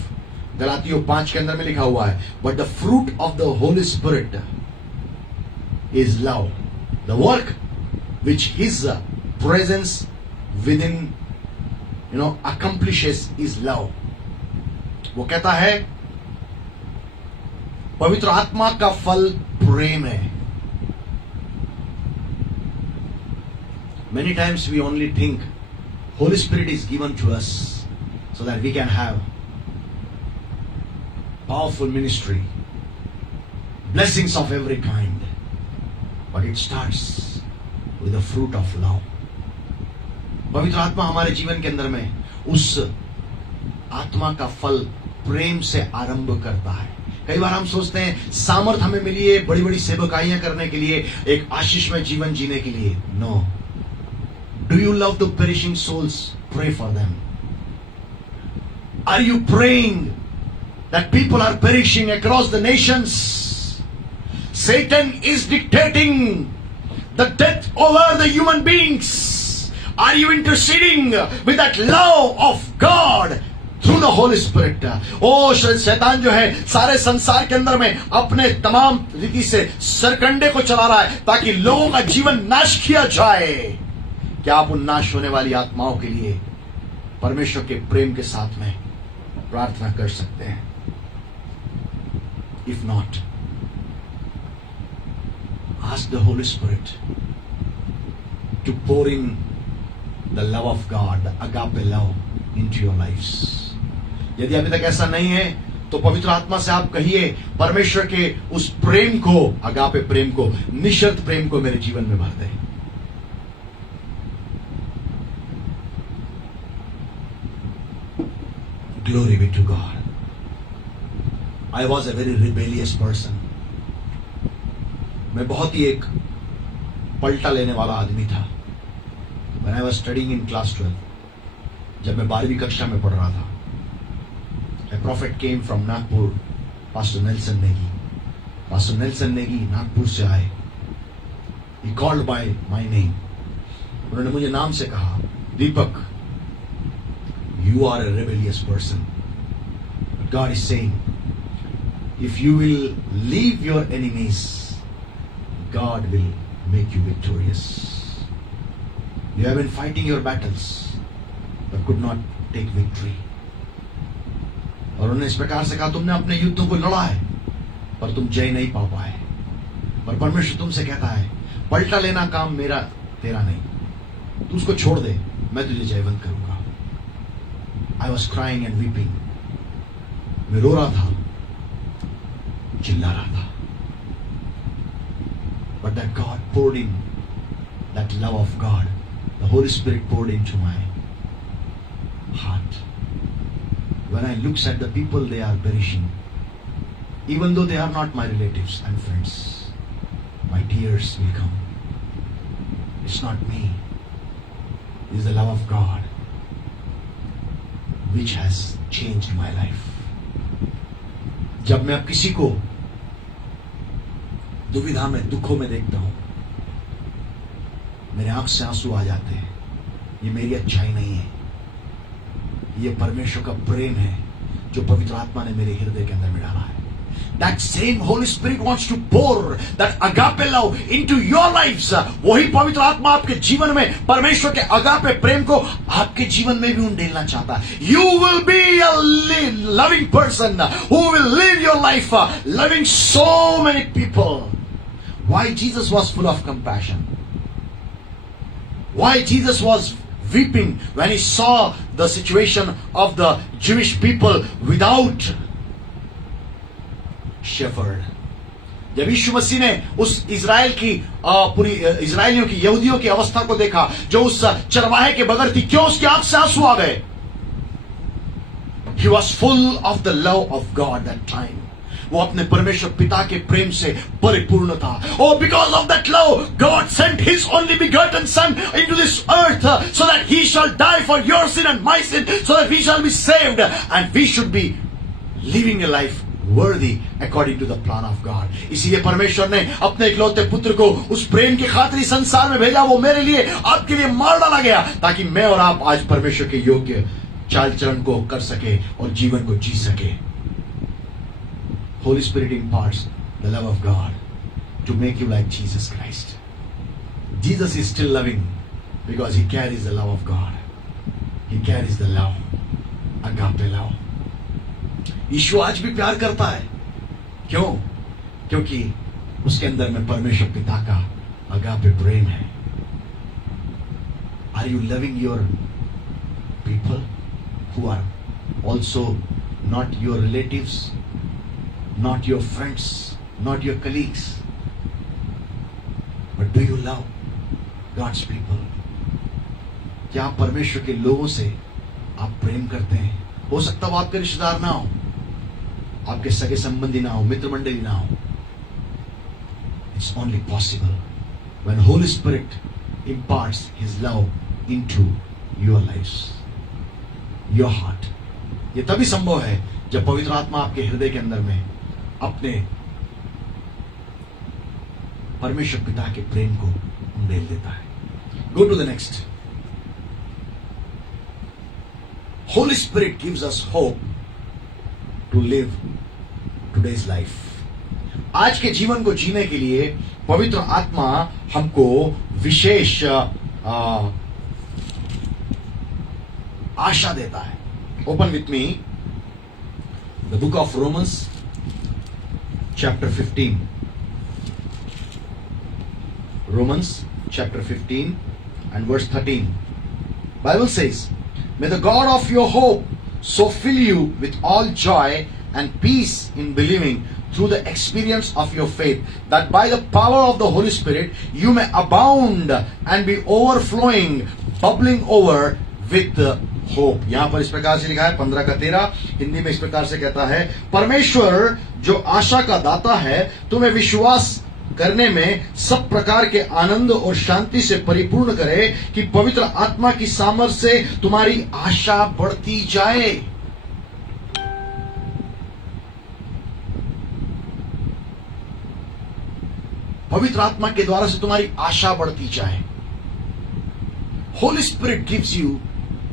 गलातियों 5 के अंदर में लिखा हुआ है, but the fruit of the Holy Spirit is love, the work which his presence with in accomplishes is love. वो कहता है पवित्र आत्मा का फल प्रेम है। Many times we only think Holy Spirit is given to us so that we can have powerful ministry, blessings of every kind, but it starts with the fruit of love. पवित्र आत्मा हमारे जीवन के अंदर में उस आत्मा का फल प्रेम से आरंभ करता है। कई बार हम सोचते हैं सामर्थ हमें मिली है बड़ी बड़ी सेवकाइयां करने के लिए, एक आशीषमय जीवन जीने के लिए। No, do you love the perishing souls? Pray for them. Are you praying that people are perishing across the nations? Satan is dictating the death over the human beings. Are you interceding with that love of God through the Holy Spirit? ओ शैतान जो है सारे संसार के अंदर में अपने तमाम रीति से सरकंडे को चला रहा है ताकि लोगों का जीवन नाश किया जाए। क्या आप उन नाश होने वाली आत्माओं के लिए परमेश्वर के प्रेम के साथ में प्रार्थना कर सकते हैं? If not, ask the Holy Spirit to pour in the love of God, the agape love into your lives. यदि अभी तक ऐसा नहीं है तो पवित्र आत्मा से आप कहिए परमेश्वर के उस प्रेम को, अगापे प्रेम को, निशर्त प्रेम को मेरे जीवन में भर दे। Glory be to God. I was a very rebellious person. मैं बहुत ही एक पलटा लेने वाला आदमी था। When I was studying in class 12, जब मैं 12वीं कक्षा में पढ़ रहा था, a prophet came from Nagpur, Pastor Nelson Negi. Pastor Nelson Negi Nagpur से आए। He called by my name. उन्होंने मुझे नाम से कहा, दीपक, you are a rebellious person. But God is saying, if you will leave your enemies, God will make you victorious. You have been fighting your battles, but could not take victory. और उन्होंने इस प्रकार से कहा, तुमने अपने युद्धों को लड़ा है, पर तुम जय नहीं पा पाए। पर परमेश्वर तुमसे कहता है, पलटा लेना काम मेरा तेरा नहीं, तू उसको छोड़ दे, मैं तुझे जयवंत करूंगा। I was crying and weeping. मैं रो रहा था, चिल्ला रहा था. But that God poured in, that love of God, the Holy Spirit poured into my heart. When I look at the people, they are perishing. Even though they are not my relatives and friends, my tears will come. It's not me. It's the love of God which has changed my life. जब मैं अब किसी को दुविधा में, दुखों में देखता हूं, मेरे आंख से आंसू आ जाते हैं. ये मेरी अच्छाई नहीं है, ये परमेश्वर का प्रेम है जो पवित्र आत्मा ने मेरे हृदय के अंदर में डाला है. That same Holy Spirit wants to pour that agape love into your lives. वही पवित्र आत्मा आपके जीवन में परमेश्वर के agape प्रेम को आपके जीवन में भी उंडेलना चाहता है. You will be a loving person who will live your life loving so many people. Why Jesus was full of compassion? Why Jesus was weeping when he saw the situation of the Jewish people without shepherd? जब यीशु मसीह ने उस Israel की पूरी इजराइलियों की, यहूदियों की अवस्था को देखा जो उस चरवाहे के बगैर थी, क्यों उसकी आंख से आंसू आ गए? He was full of the love of God that time. वो अपने परमेश्वर पिता के प्रेम से परिपूर्ण था. Oh, because of that love, God sent His only begotten Son into this earth so that He shall die for your sin and my sin, so that we shall be saved and we should be living a life worthy according to the plan of God. इसीलिए परमेश्वर ने अपने इकलौते पुत्र को उस प्रेम की खातिर संसार में भेजा. वो मेरे लिए, आपके लिए मार डाला गया ताकि मैं और आप आज परमेश्वर के योग्य चाल चलन को कर सके और जीवन को जी सके. Holy Spirit imparts the love of God to make you like Jesus Christ. Jesus is still loving because He carries the love of God. He carries the love, agape love. यीशु आज भी प्यार करता है. क्यों? क्योंकि उसके अंदर में परमेश्वर पिता का agape प्रेम है. Are you loving your people who are also not your relatives, not your friends, not your colleagues, but do you love God's people? क्या आप परमेश्वर के लोगों से आप प्रेम करते हैं? हो सकता है आपके रिश्तेदार ना हो, आपके सगे संबंधी ना हो, मित्र मंडली ना हो. It's only possible when Holy Spirit imparts His love into your lives, your heart. ये तभी संभव है जब पवित्र आत्मा आपके हृदय के अंदर में अपने परमेश्वर पिता के प्रेम को उंडेल देता है. Go to the next. Holy Spirit gives us hope to live today's life. आज के जीवन को जीने के लिए पवित्र आत्मा हमको विशेष आशा देता है. Open with me the book of Romans chapter 15. Romans chapter 15 and verse 13. Bible says, may the God of your hope so fill you with all joy and peace in believing through the experience of your faith, that by the power of the Holy Spirit you may abound and be overflowing, bubbling over with hope. यहां पर इस प्रकार से लिखा है 15:13. हिंदी में इस प्रकार से कहता है, परमेश्वर जो आशा का दाता है तुम्हें विश्वास करने में सब प्रकार के आनंद और शांति से परिपूर्ण करे कि पवित्र आत्मा की सामर्थ्य से तुम्हारी आशा बढ़ती जाए. पवित्र आत्मा के द्वारा से तुम्हारी आशा बढ़ती जाए. Holy Spirit gives you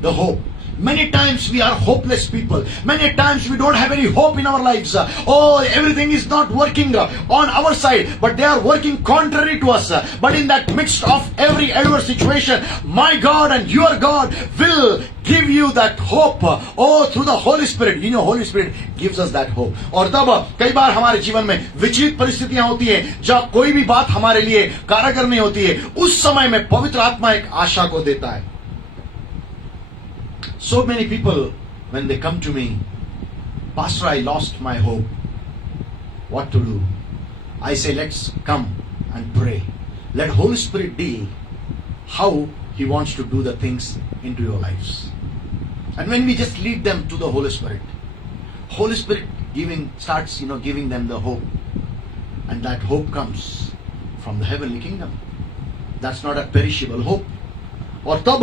the hope. Many times we are hopeless people. Many times we don't have any hope in our lives. Oh, everything is not working on our side, but they are working contrary to us. But in that midst of every adverse situation, my God and your God will give you that hope. Oh, through the Holy Spirit. You know, Holy Spirit gives us that hope. और तब कई बार हमारे जीवन में विचलित परिस्थितियां होती हैं, जब कोई भी बात हमारे लिए कारगर नहीं होती है, उस समय में पवित्र आत्मा एक आशा को देता है. So many people when they come to me, Pastor, I lost my hope. What to do? I say, let's come and pray. Let Holy Spirit deal how He wants to do the things into your lives. And when we just lead them to the Holy Spirit starts giving them the hope. And that hope comes from the heavenly kingdom. That's not a perishable hope. और तब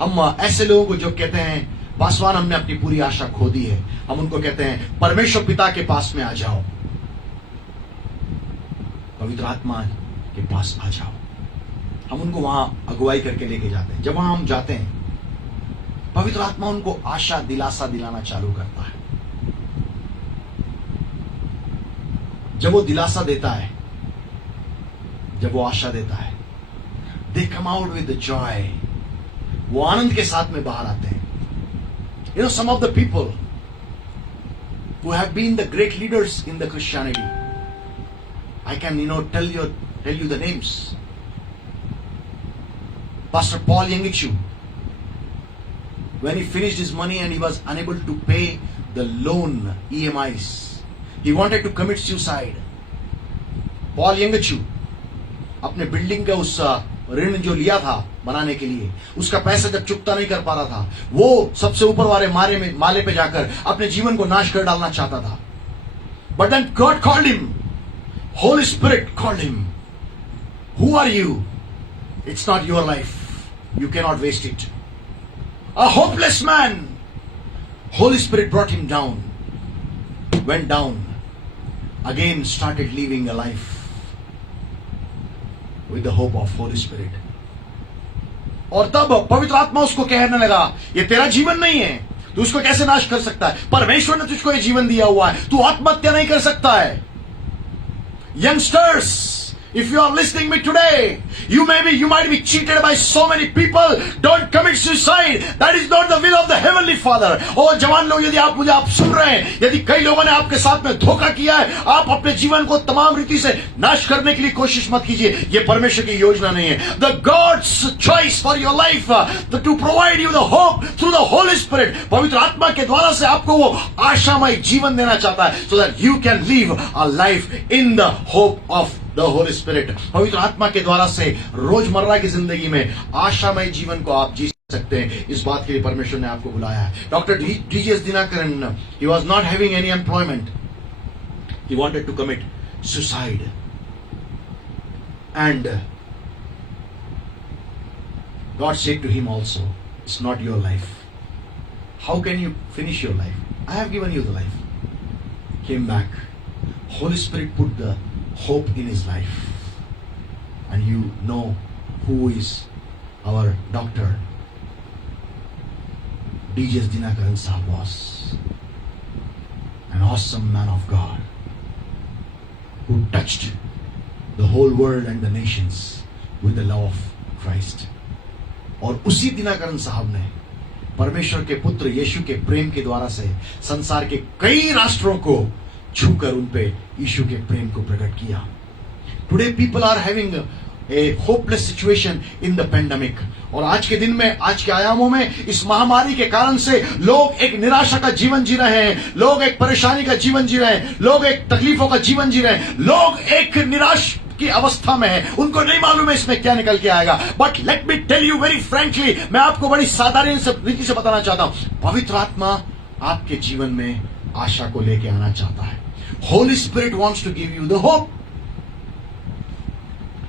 हम ऐसे लोगों को जो कहते हैं पासवान हमने अपनी पूरी आशा खो दी है, हम उनको कहते हैं परमेश्वर पिता के पास में आ जाओ, पवित्र आत्मा के पास आ जाओ. हम उनको वहां अगुवाई करके लेके जाते हैं. जब वहां हम जाते हैं, पवित्र आत्मा उनको आशा दिलासा दिलाना चालू करता है. जब वो दिलासा देता है, जब वो आशा देता है, they come out with the joy. वो आनंद के साथ में बाहर आते हैं. Some of the people who have been the great leaders in the Christianity, I can tell you the names. Pastor Paul Yengichu, when he finished his money and he was unable to pay the loan EMIs, he wanted to commit suicide. Paul Yengichu अपने building का उस ऋण जो लिया था बनाने के लिए, उसका पैसा जब चुकता नहीं कर पा रहा था, वो सबसे ऊपर वाले माले पे जाकर अपने जीवन को नाश कर डालना चाहता था. But then God called him. Holy Spirit called him. Who are you? It's not your life. You cannot waste it. A hopeless man. Holy Spirit brought him down. Went down. Again started living a life with the hope of Holy Spirit. और तब पवित्र आत्मा उसको कहने लगा, ये तेरा जीवन नहीं है, तू उसको कैसे नाश कर सकता है? परमेश्वर ने तुझको ये जीवन दिया हुआ है, तू आत्महत्या नहीं कर सकता है. Youngsters, if you are listening me today, you might be cheated by so many people. Don't commit suicide. That is not the will of the heavenly Father. और जवान लोग, यदि आप सुन रहे हैं, यदि कई लोगों ने आपके साथ में धोखा किया है, आप अपने जीवन को तमाम रीति से नाश करने के लिए कोशिश मत कीजिए. ये परमेश्वर की योजना नहीं है. The God's choice for your life to provide you the hope through the Holy Spirit. पवित्र आत्मा के द्वारा से आपको वो आशामय जीवन देना चाहता है, so that you can live a life in the hope of the Holy Spirit. पवित्र आत्मा के द्वारा से रोजमर्रा की जिंदगी में आशामय जीवन को आप जी सकते हैं. इस बात के लिए परमेश्वर ने आपको बुलाया है. Doctor DGS Dinakaran, he was not having any employment. He wanted to commit suicide. And God said to him also, it's not your life. How can you finish your life? I have given you the life. Came back. Holy Spirit put the hope in his life. And you know who is our doctor. DJS Dinakaran Sahab was an awesome man of God who touched the whole world and the nations with the love of Christ. और उसी दिनाकरन साहब ने परमेश्वर के पुत्र यीशु के प्रेम के द्वारा से संसार के कई राष्ट्रों को छूकर उन पे यीशु के प्रेम को प्रकट किया. Today people are having a hopeless situation in the pandemic. और आज के दिन में, आज के आयामों में इस महामारी के कारण से लोग एक निराशा का जीवन जी रहे हैं, लोग एक परेशानी का जीवन जी रहे हैं, लोग एक तकलीफों का जीवन जी रहे हैं, लोग एक निराश की अवस्था में है. उनको नहीं मालूम है इसमें क्या निकल के आएगा. But let me tell you very frankly, मैं आपको बड़ी साधारण रीति से बताना चाहता हूं, पवित्र आत्मा आपके जीवन में आशा को लेके आना चाहता है. Holy Spirit wants to give you the hope.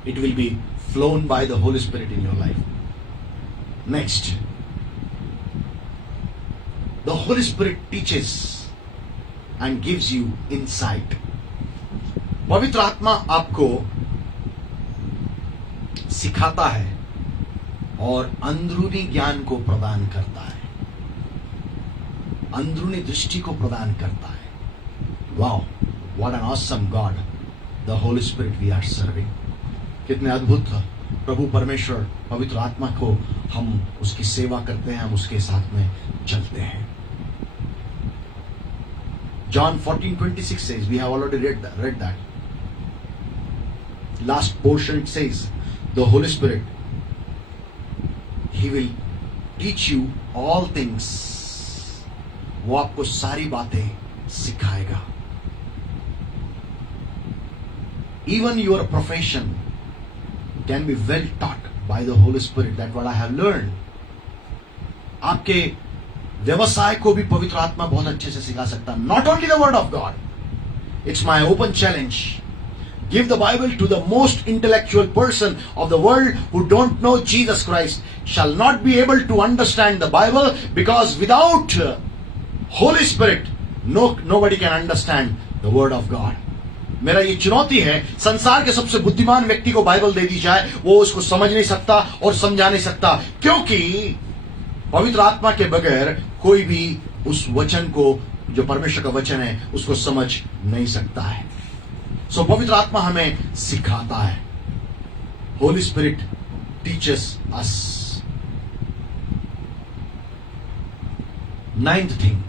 It will be flown by the Holy Spirit in your life. Next, the Holy Spirit teaches and gives you insight. पवित्र आत्मा आपको सिखाता है और अंदरूनी ज्ञान को प्रदान करता है, अंदरूनी दृष्टि को प्रदान करता है. Wow, what an awesome God the Holy Spirit we are serving. कितने अद्भुत प्रभु परमेश्वर पवित्र आत्मा को हम उसकी सेवा करते हैं, हम उसके साथ में चलते हैं. John 14:26 says, we have already read that. Last portion it says, the Holy Spirit, He will teach you all things वो आपको सारी बातें सिखाएगा. Even your profession can be well taught by the Holy Spirit. That's what I have learned. आपके व्यवसाय को भी पवित्र आत्मा बहुत अच्छे से सिखा सकता है. Not only the word of God. It's my open challenge. Give the Bible to the most intellectual person of the world who don't know Jesus Christ shall not be able to understand the Bible, because without Holy Spirit nobody can understand the word of God. मेरा ये चुनौती है, संसार के सबसे बुद्धिमान व्यक्ति को बाइबल दे दी जाए, वो उसको समझ नहीं सकता और समझा नहीं सकता, क्योंकि पवित्र आत्मा के बगैर कोई भी उस वचन को, जो परमेश्वर का वचन है, उसको समझ नहीं सकता है. सो पवित्र आत्मा हमें सिखाता है. Holy spirit teaches us. 9th thing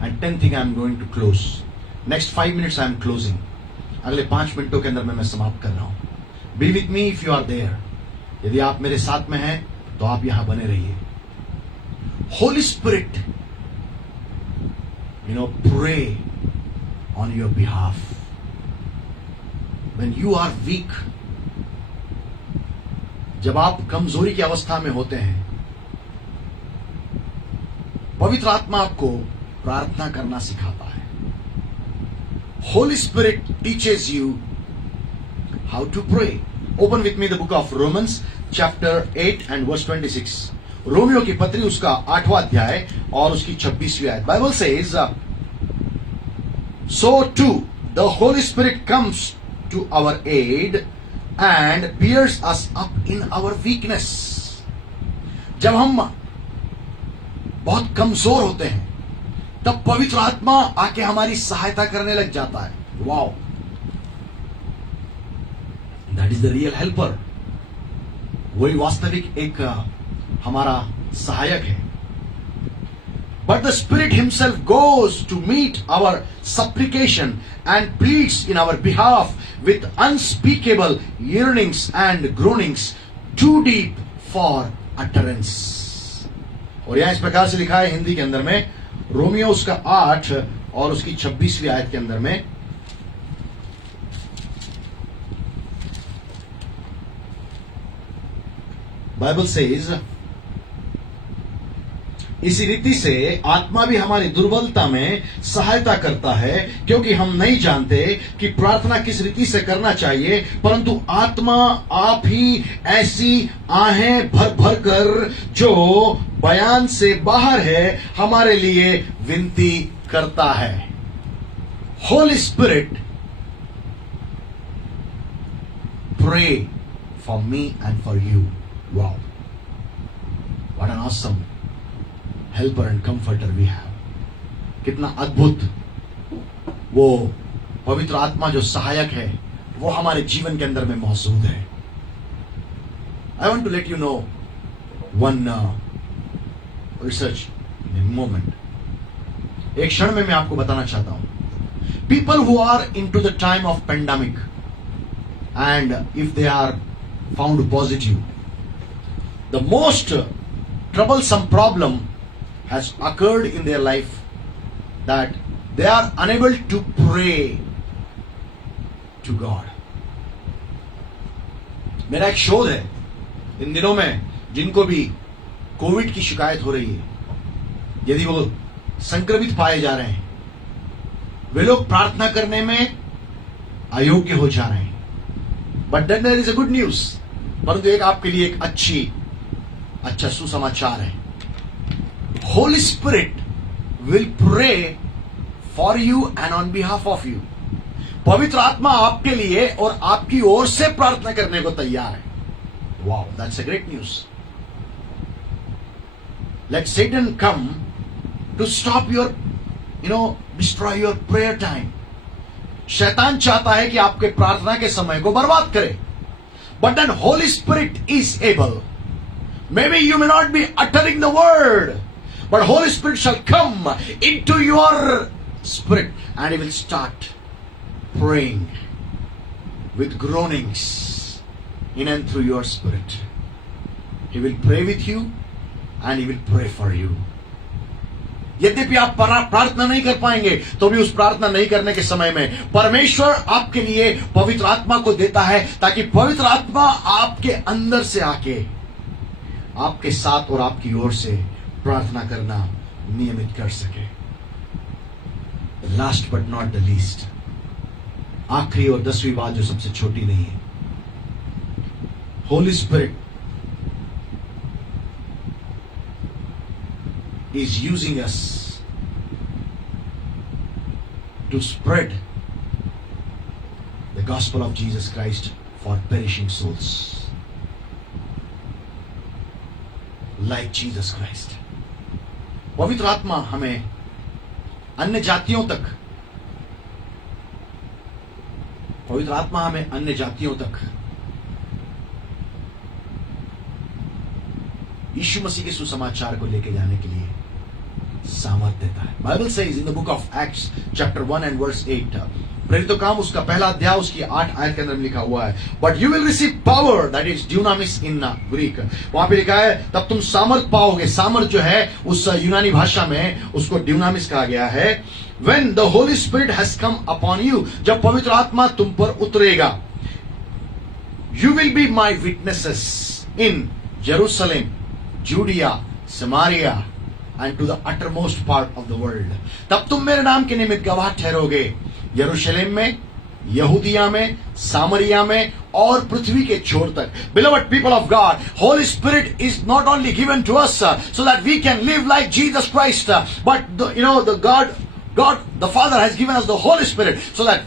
and 10th thing I am going to close. Next 5 minutes I am closing. अगले 5 मिनटों के अंदर मैं समाप्त कर रहा हूं. Be with me if you are there. यदि आप मेरे साथ में हैं तो आप यहां बने रहिए. Holy Spirit, pray on your behalf. When you are weak, जब आप कमजोरी की अवस्था में होते हैं, पवित्र आत्मा आपको प्रार्थना करना सिखाता है. Holy Spirit teaches you how to pray. Open with me the book of Romans chapter 8 and verse 26. Romeo की पत्री उसका 8वां अध्याय और उसकी 26वीं आयत. Bible says, so too the Holy Spirit comes to our aid and bears us up in our weakness. जब हम बहुत कमजोर होते हैं, तब पवित्र आत्मा आके हमारी सहायता करने लग जाता है. Wow, that is the real helper. वही वास्तविक एक हमारा सहायक है. But the Spirit Himself goes to meet our supplication and pleads in our behalf with unspeakable yearnings and groanings too deep for utterance. और यहां इस प्रकार से लिखा है हिंदी के अंदर में, रोमियो उसका 8 और उसकी 26वीं आयत के अंदर में, बाइबल सेज, इसी रीति से आत्मा भी हमारी दुर्बलता में सहायता करता है, क्योंकि हम नहीं जानते कि प्रार्थना किस रीति से करना चाहिए, परंतु आत्मा आप ही ऐसी आहें भर भर कर जो बयान से बाहर है हमारे लिए विनती करता है. Holy Spirit pray for me and for you. Wow, what an awesome helper and comforter we have. कितना अद्भुत वो पवित्र आत्मा जो सहायक है, वो हमारे जीवन के अंदर में मौजूद है. I want to let you know one research moment. एक क्षण में मैं आपको बताना चाहता हूं. People who are in to the time of pandemic and if they are found positive, the most troublesome problem has occurred in their life that they are unable to pray to God. मेरा एक शोध है इन दिनों में, जिनको भी Covid की शिकायत हो रही है, यदि वो संक्रमित पाए जा रहे हैं, वे लोग प्रार्थना करने में अयोग्य हो जा रहे हैं. But then there is a good news. परंतु एक आपके लिए एक अच्छा सुसमाचार है. Holy Spirit will pray for you and on behalf of you. पवित्र आत्मा आपके लिए और आपकी ओर से प्रार्थना करने को तैयार है. Wow, that's a great news. Let Satan come to stop your, destroy your prayer time. शैतान चाहता है कि आपके प्रार्थना के समय को बर्बाद करे. But then Holy Spirit is able. Maybe you may not be uttering the word, but Holy Spirit shall come into your spirit and He will start praying with groanings in and through your spirit. He will pray with you and He will pray for you. यद्यपि आप प्रार्थना नहीं कर पाएंगे तो भी उस प्रार्थना नहीं करने के समय में परमेश्वर आपके लिए पवित्र आत्मा को देता है, ताकि पवित्र आत्मा आपके अंदर से आके आपके साथ और आपकी ओर से प्रार्थना करना नियमित कर सके। Last but not the least, आखिरी और 10वीं बात जो सबसे छोटी नहीं है, Holy spirit is using us to spread the gospel of Jesus Christ for perishing souls like Jesus Christ. पवित्र आत्मा हमें अन्य जातियों तक, पवित्र आत्मा हमें अन्य जातियों तक यीशु मसीह के सुसमाचार को लेके जाने के लिए सामर्थ्य देता है। Bible says in the book of Acts chapter 1 and verse 8, प्रेरितों काम उसका पहला अध्याय उसकी 8 आयत के अंदर लिखा हुआ है, but you will receive power, that is dunamis in Greek. वहां पे लिखा है तब तुम सामर्थ पाओगे। सामर्थ जो है उस यूनानी भाषा में उसको ड्यूनामिस कहा गया है। When the Holy Spirit has come upon you, जब पवित्र आत्मा तुम पर उतरेगा, you will be my witnesses in Jerusalem, Judea, Samaria and to the uttermost part of the world. तब तुम मेरे नाम के निमित्त गवाह ठहरोगे, यरूशलेम में, यहूदिया में, सामरिया में और पृथ्वी के छोर तक। Beloved people of God, Holy Spirit is not only given to us so that we can live like Jesus Christ, but the God the Father has given us the Holy Spirit so that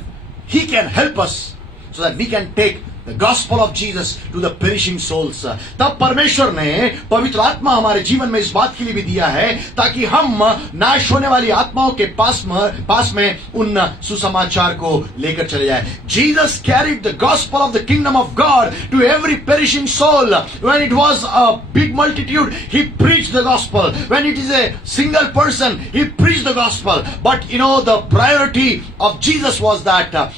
He can help us, so that we can take the gospel of Jesus to the perishing souls. तब परमेश्वर ने पवित्र आत्मा हमारे जीवन में इस बात के लिए भी दिया है ताकि हम नाश होने वाली आत्माओं के पास में उन सुसमाचार को लेकर चले जाए। Jesus carried the gospel of the kingdom of God to every perishing soul. When it was a big multitude, He preached the gospel. When it is a single person, He preached the gospel. But the priority of Jesus was that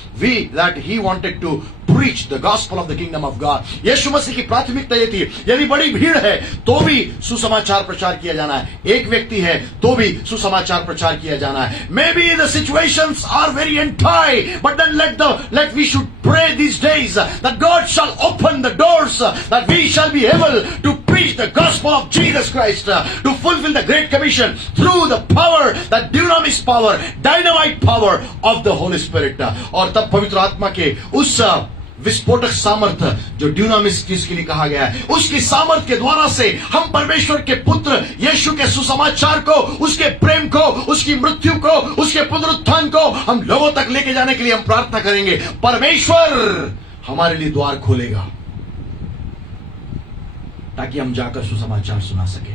He wanted to preach the gospel of the kingdom of God. यीशु मसीह की प्राथमिकता ये थी, यदि बड़ी भीड़ है तो भी सुसमाचार प्रचार किया जाना है, एक व्यक्ति है तो भी सुसमाचार प्रचार किया जाना है। Maybe the situations are very anti, but then let we should pray these days that God shall open the doors, that we shall be able to preach the gospel of Jesus Christ, to fulfill the great commission through the power, that dunamis power, dynamite power of the Holy Spirit. और तब पवित्र आत्मा के उस विस्फोटक सामर्थ्य जो ड्यूनामिस जिसके लिए कहा गया है, उसकी सामर्थ्य के द्वारा से हम परमेश्वर के पुत्र यीशु के सुसमाचार को, उसके प्रेम को, उसकी मृत्यु को, उसके पुनरुत्थान को हम लोगों तक लेके जाने के लिए हम प्रार्थना करेंगे। परमेश्वर हमारे लिए द्वार खोलेगा ताकि हम जाकर सुसमाचार सुना सके।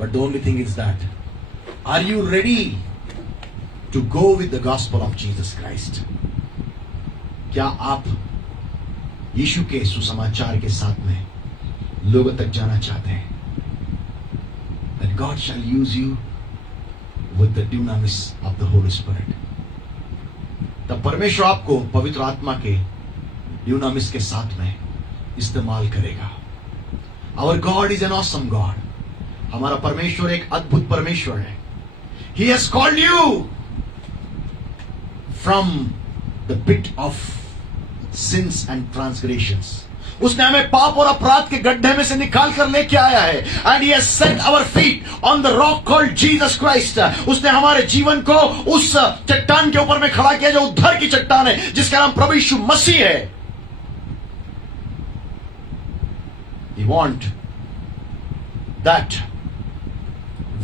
But the only thing is that, are you ready to go with the gospel of Jesus Christ? क्या आप यीशु के सुसमाचार के साथ में लोगों तक जाना चाहते हैं? That God shall use you with the dunamis of the Holy Spirit. तब परमेश्वर आपको पवित्र आत्मा के ड्यूनामिस के साथ में इस्तेमाल करेगा। Our God is an awesome God. हमारा परमेश्वर एक अद्भुत परमेश्वर है। He has called you from the pit of sins and transgressions. उसने हमें पाप और अपराध के गड्ढे में से निकाल कर लेके आया है। And He has set our feet on the rock called Jesus Christ. उसने हमारे जीवन को उस चट्टान के ऊपर में खड़ा किया जो उद्धार की चट्टान है, जिसका नाम प्रभु यीशु मसीह है। We want that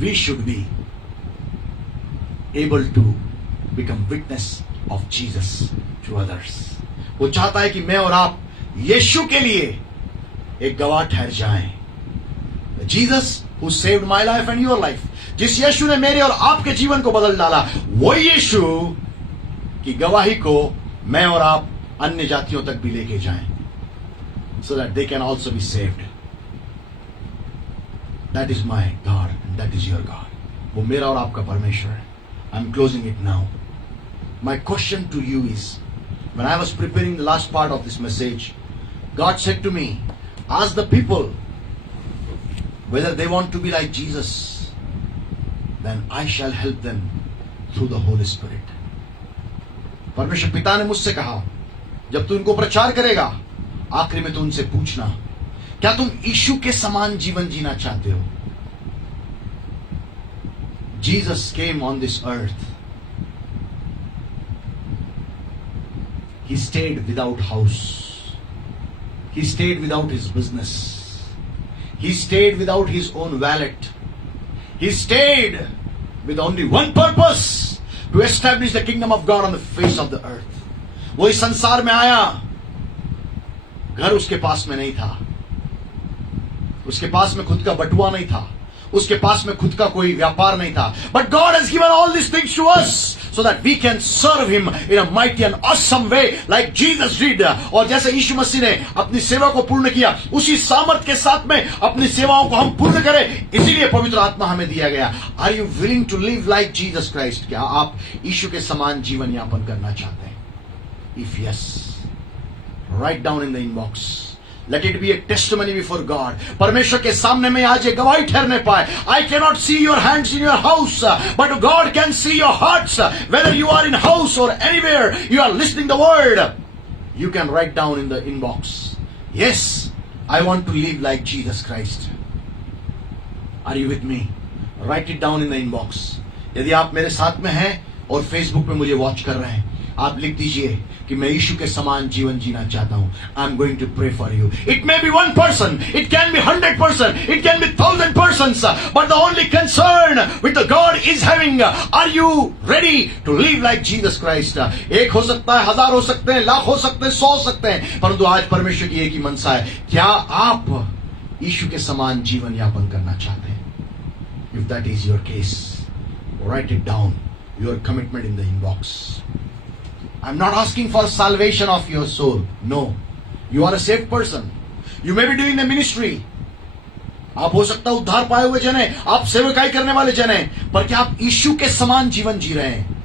we should be able to become witness of Jesus to others. वो चाहता है कि मैं और आप यीशु के लिए एक गवाह ठहर जाएं। Jesus who saved my life and your life, जिस यीशु ने मेरे और आपके जीवन को बदल डाला, वही यीशु की गवाही को मैं और आप अन्य जातियों तक भी लेके जाएं, so that they can also be saved. That is my God and that is your God. वो मेरा और आपका परमेश्वर है। I'm closing it now. My question to you is, when I was preparing the last part of this message, God said to me, ask the people whether they want to be like Jesus. then I shall help them through the Holy Spirit. परमेश्वर पिता ने मुझसे कहा, जब तू इनको प्रचार करेगा, आखिरी में तू उनसे पूछना, क्या तुम यीशु के समान जीवन जीना चाहते हो? Jesus came on this earth. He stayed without house. He stayed without his business. He stayed without his own wallet. He stayed with only one purpose, to establish the kingdom of God on the face of the earth. वो इस संसार में आया, घर उसके पास में नहीं था, उसके पास में खुद का बटुआ नहीं था, उसके पास में खुद का कोई व्यापार नहीं था. But God has given all these things to us so that we can serve Him in a mighty and awesome way like Jesus did. और जैसे यीशु मसीह ने अपनी सेवा को पूर्ण किया, उसी सामर्थ के साथ में अपनी सेवाओं को हम पूर्ण करें, इसीलिए पवित्र आत्मा हमें दिया गया. Are you willing to live like Jesus Christ? क्या आप यीशु के समान जीवन यापन करना चाहते हैं? If yes, write down in the inbox. Let it be a testimony before God. परमेश्वर के सामने में आज ये गवाही ठहरने पाए. I cannot see your hands in your house, but God can see your hearts. Whether you are in house or anywhere you are listening the word, you can write down in the inbox, yes, I want to live like Jesus Christ. Are you with me? Write it down in the inbox. यदि आप मेरे साथ में हैं और Facebook पे मुझे watch कर रहे हैं, आप लिख दीजिए कि मैं यीशु के समान जीवन जीना चाहता हूं. I am going to pray for you. It may be 1 person, it can be 100%, it can be 1,000 persons, but the only concern with the God is having, are you ready to live like Jesus Christ? एक हो सकता है, 1000 हो सकते हैं, लाख हो सकते हैं, 100 हो सकते हैं, परंतु आज परमेश्वर की एक ही मनसा है, क्या आप यीशु के समान जीवन यापन करना चाहते हैं? If that is your case, write it down, your commitment in the inbox. I'm not asking for salvation of your soul. No. You are a saved person. You may be doing the ministry. आप हो सकता है उद्धार पाए हुए जन हैं, आप सेवकाई करने वाले जन हैं, पर क्या आप यीशु के समान जीवन जी रहे हैं?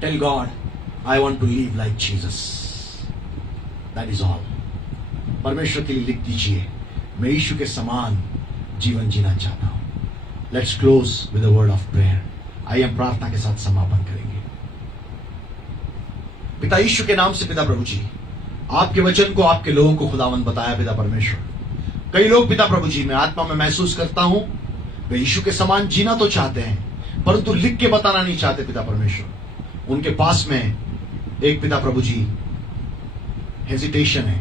Tell God, I want to live like Jesus. That is all. परमेश्वर के लिए लिख दीजिए, मैं यीशु के समान जीवन जीना चाहता हूं. Let's close with a word of prayer. आइए हम प्रार्थना के साथ समापन करेंगे. पिता यीशु के नाम से, पिता प्रभु जी, आपके वचन को आपके लोगों को खुदावंद बताया पिता परमेश्वर. कई लोग पिता प्रभु जी, मैं आत्मा में महसूस करता हूं, वे यीशु के समान जीना तो चाहते हैं, परंतु लिख के बताना नहीं चाहते पिता परमेश्वर. उनके पास में एक पिता प्रभु जी हेजिटेशन है.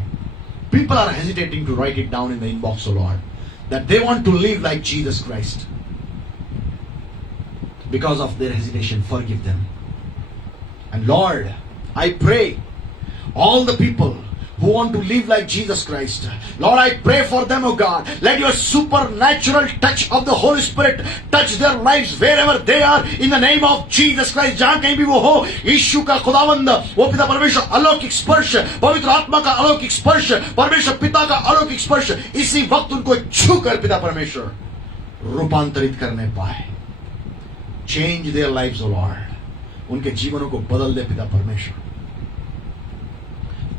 People are hesitating to write it down in the inbox, oh Lord, that they want to live like Jesus Christ. Because of their hesitation, forgive them. And Lord, I pray all the people who want to live like Jesus Christ, Lord, I pray for them, oh God. Let your supernatural touch of the Holy Spirit touch their lives wherever they are in the name of Jesus Christ. जहां कहीं भी वो हो, यीशु का खुदावंद, वो पिता परमेश्वर अलौकिक स्पर्श, पवित्र आत्मा का अलौकिक स्पर्श, परमेश्वर पिता का अलौकिक स्पर्श इसी वक्त उनको छू कर पिता परमेश्वर रूपांतरित करने पाए. Change their lives, O Lord. उनके जीवनों को बदल दे पिता परमेश्वर.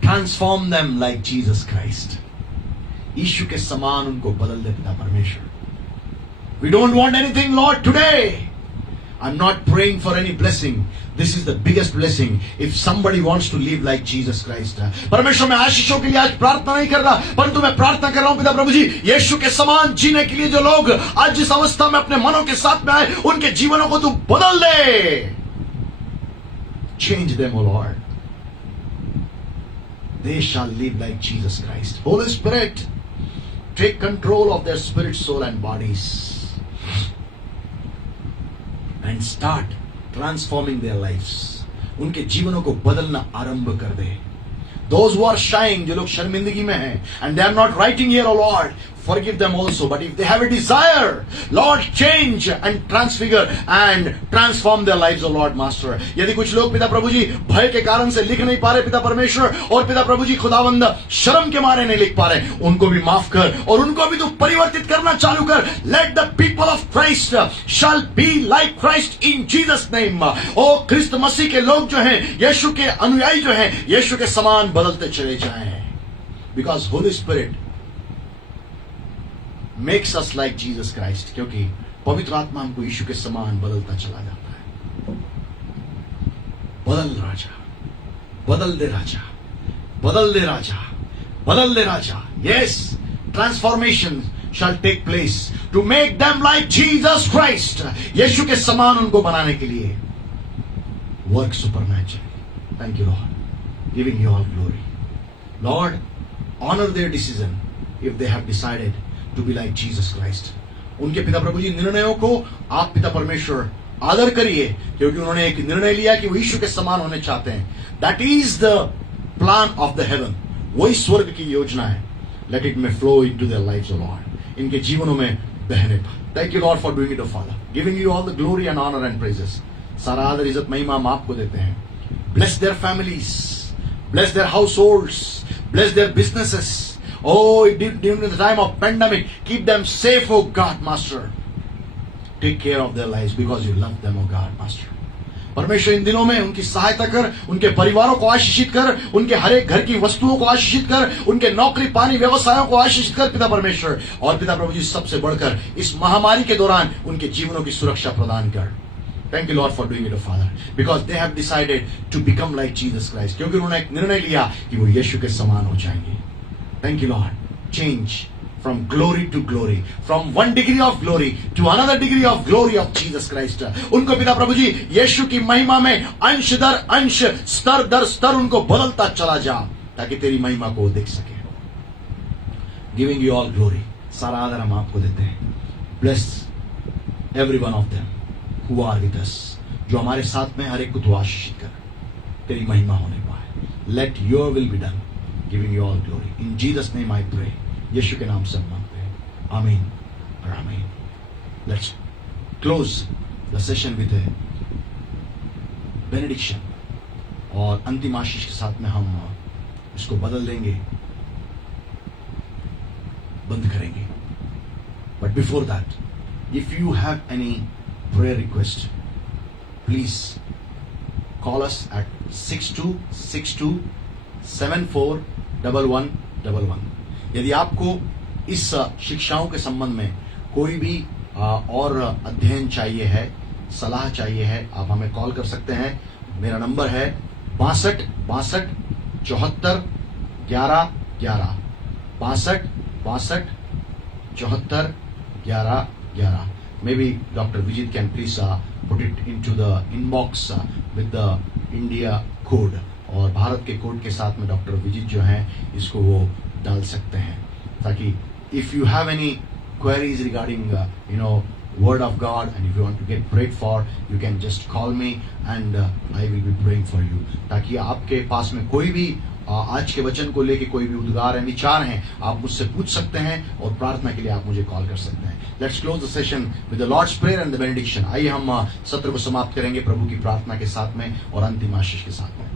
Transform them like Jesus Christ. Yeshu के समान उनको बदल दे पिता परमेश्वर. We don't want anything, Lord, today. I'm not praying for any blessing. This is the biggest blessing if somebody wants to live like Jesus Christ. परमेश्वर, मैं आशीषों के लिए आज प्रार्थना नहीं कर रहा, परंतु मैं प्रार्थना कर रहा हूं पिता प्रभु जी, यीशु के समान जीने के लिए जो लोग आज जिस अवस्था में अपने मनों के साथ में आए, उनके जीवनों को तू बदल दे. Change them, O Lord. They shall live like Jesus Christ. Holy Spirit, take control of their spirit, soul and bodies and start transforming their lives. उनके जीवनों को बदलना आरंभ कर दे. Those who are shying, जो लोग शर्मिंदगी में हैं, and they are not writing here, O Lord, forgive them also. But if they have a desire, Lord, change and transfigure and transform their lives, O Lord, Master. यदि कुछ लोग पिता प्रभु जी भय के कारण से लिख नहीं पा रहे पिता परमेश्वर, और पिता प्रभु जी खुदावंद शर्म के मारे नहीं लिख पा रहे, उनको भी माफ कर और उनको भी तू परिवर्तित करना चालू कर. Let the people of Christ shall be like Christ in Jesus name. ओ क्रिस्त मसीह के लोग जो हैं, यीशु के अनुयायी जो हैं, यीशु के समान बदलते चले जाएं. Because Holy Spirit makes us like Jesus Christ. क्योंकि पवित्र आत्मा हमको यीशु के समान बदलता चला जाता है। बदल राजा, बदल दे राजा, बदल दे राजा, बदल दे राजा। Yes, transformation shall take place to make them like Jesus Christ. Yeshu के समान उनको बनाने के लिए work supernaturally. Thank you, Lord. Giving you all glory. Lord, honor their decision if they have decided to be like Jesus Christ. उनके पिता प्रभु जी निर्णयों को आप पिता परमेश्वर आदर करिए, क्योंकि उन्होंने एक निर्णय लिया कि वो यीशु के समान होने चाहते हैं. That is the plan of the heaven. वही स्वर्ग की योजना है. Let it may flow into their lives, O Lord. इनके जीवनों में बहने. Thank you, Lord, for doing it, O Father. Giving you all the glory and honor and praises. सारा आदर इज्जत महिमा हम आपको देते हैं. Bless their families. Bless their households. Bless their businesses. Oh, during the time of pandemic, keep them safe, oh God, Master. Take care of their lives because you love them, oh God, Master. परमेश्वर इन दिनों में उनकी सहायता कर, उनके परिवारों को आशीषित कर, उनके हर एक घर की वस्तुओं को आशीषित कर, उनके नौकरी पानी व्यवसायों को आशीषित कर पिता परमेश्वर. और पिता प्रभु जी सबसे बढ़कर इस महामारी के दौरान उनके जीवनों की सुरक्षा प्रदान कर. Thank you, Lord, for doing it, Father, because they have decided to become like Jesus Christ. क्योंकि उन्होंने एक निर्णय लिया कि वो यीशु के समान हो जाएंगे. Thank you, Lord. Change from glory to glory, from one degree of glory to another degree of glory of Jesus Christ. उनको पिता प्रभु जी यीशु की महिमा में अंश दर अंश, स्तर दर स्तर उनको बदलता चला जा, ताकि तेरी महिमा को देख सके. Giving you all glory. सारा आदर हम आपको देते हैं. Bless every one of them who are with us. जो हमारे साथ में हर एक को तू आशीषित कर, तेरी महिमा होने पाए. Let your will be done. Giving you all glory. In Jesus' name I pray. यीशु के नाम से हम मांगते हैं. आमीन और आमीन. Let's close the session with a benediction. और अंतिम आशीष के साथ में हम इसको बदल देंगे, बंद करेंगे. But before that, if you have any prayer request, please call us at 6262741111. यदि आपको इस शिक्षाओं के संबंध में कोई भी और अध्ययन चाहिए है, सलाह चाहिए है, आप हमें कॉल कर सकते हैं. मेरा नंबर है 62 62 74 11 11. 62 62 74 11 11. Maybe Dr. Vijit can please put it into the inbox with the India code. और भारत के कोड के साथ में डॉक्टर विजित जो हैं इसको वो डाल सकते हैं, ताकि if you have any queries regarding word of God and if you want to get prayed for, you can just call me and I will be praying for you. ताकि आपके पास में कोई भी आज के वचन को लेके कोई भी उद्गार है, विचार हैं, आप मुझसे पूछ सकते हैं और प्रार्थना के लिए आप मुझे कॉल कर सकते हैं. Let's close the session with the Lord's prayer and the benediction. आइए हम सत्र को समाप्त करेंगे प्रभु की प्रार्थना के साथ में और अंतिम आशीष के साथ में.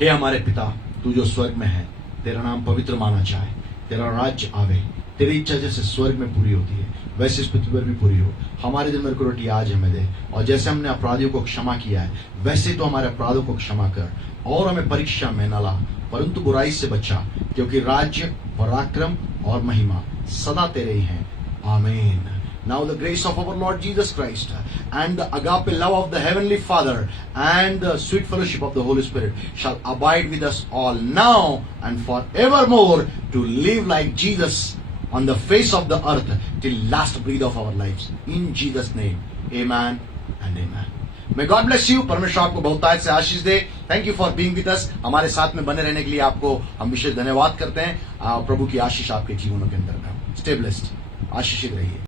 हे हमारे पिता, तू जो स्वर्ग में है, तेरा नाम पवित्र माना जाए, तेरा राज्य आवे, तेरी इच्छा जैसे स्वर्ग में पूरी होती है वैसे इस पृथ्वी पर भी पूरी हो. हमारे दिन भर की रोटी आज हमें दे, और जैसे हमने अपराधियों को क्षमा किया है वैसे तो हमारे अपराधों को क्षमा कर, और हमें परीक्षा में न ला परंतु बुराई से बचा, क्योंकि राज्य, पराक्रम और महिमा सदा तेरे ही हैं. आमीन. Now the grace of our Lord Jesus Christ and the agape love of the Heavenly Father and the sweet fellowship of the Holy Spirit shall abide with us all now and forevermore, to live like Jesus on the face of the earth till last breath of our lives. In Jesus' name, amen and amen. May God bless you. परमेश्वर आपको बहुतायत से आशीष दे. Thank you for being with us. हमारे साथ में बने रहने के लिए आपको हम विशेष धन्यवाद करते हैं. प्रभु की आशीष आपके जीवनों के अंदर. Stay blessed. आशीषित रहिए.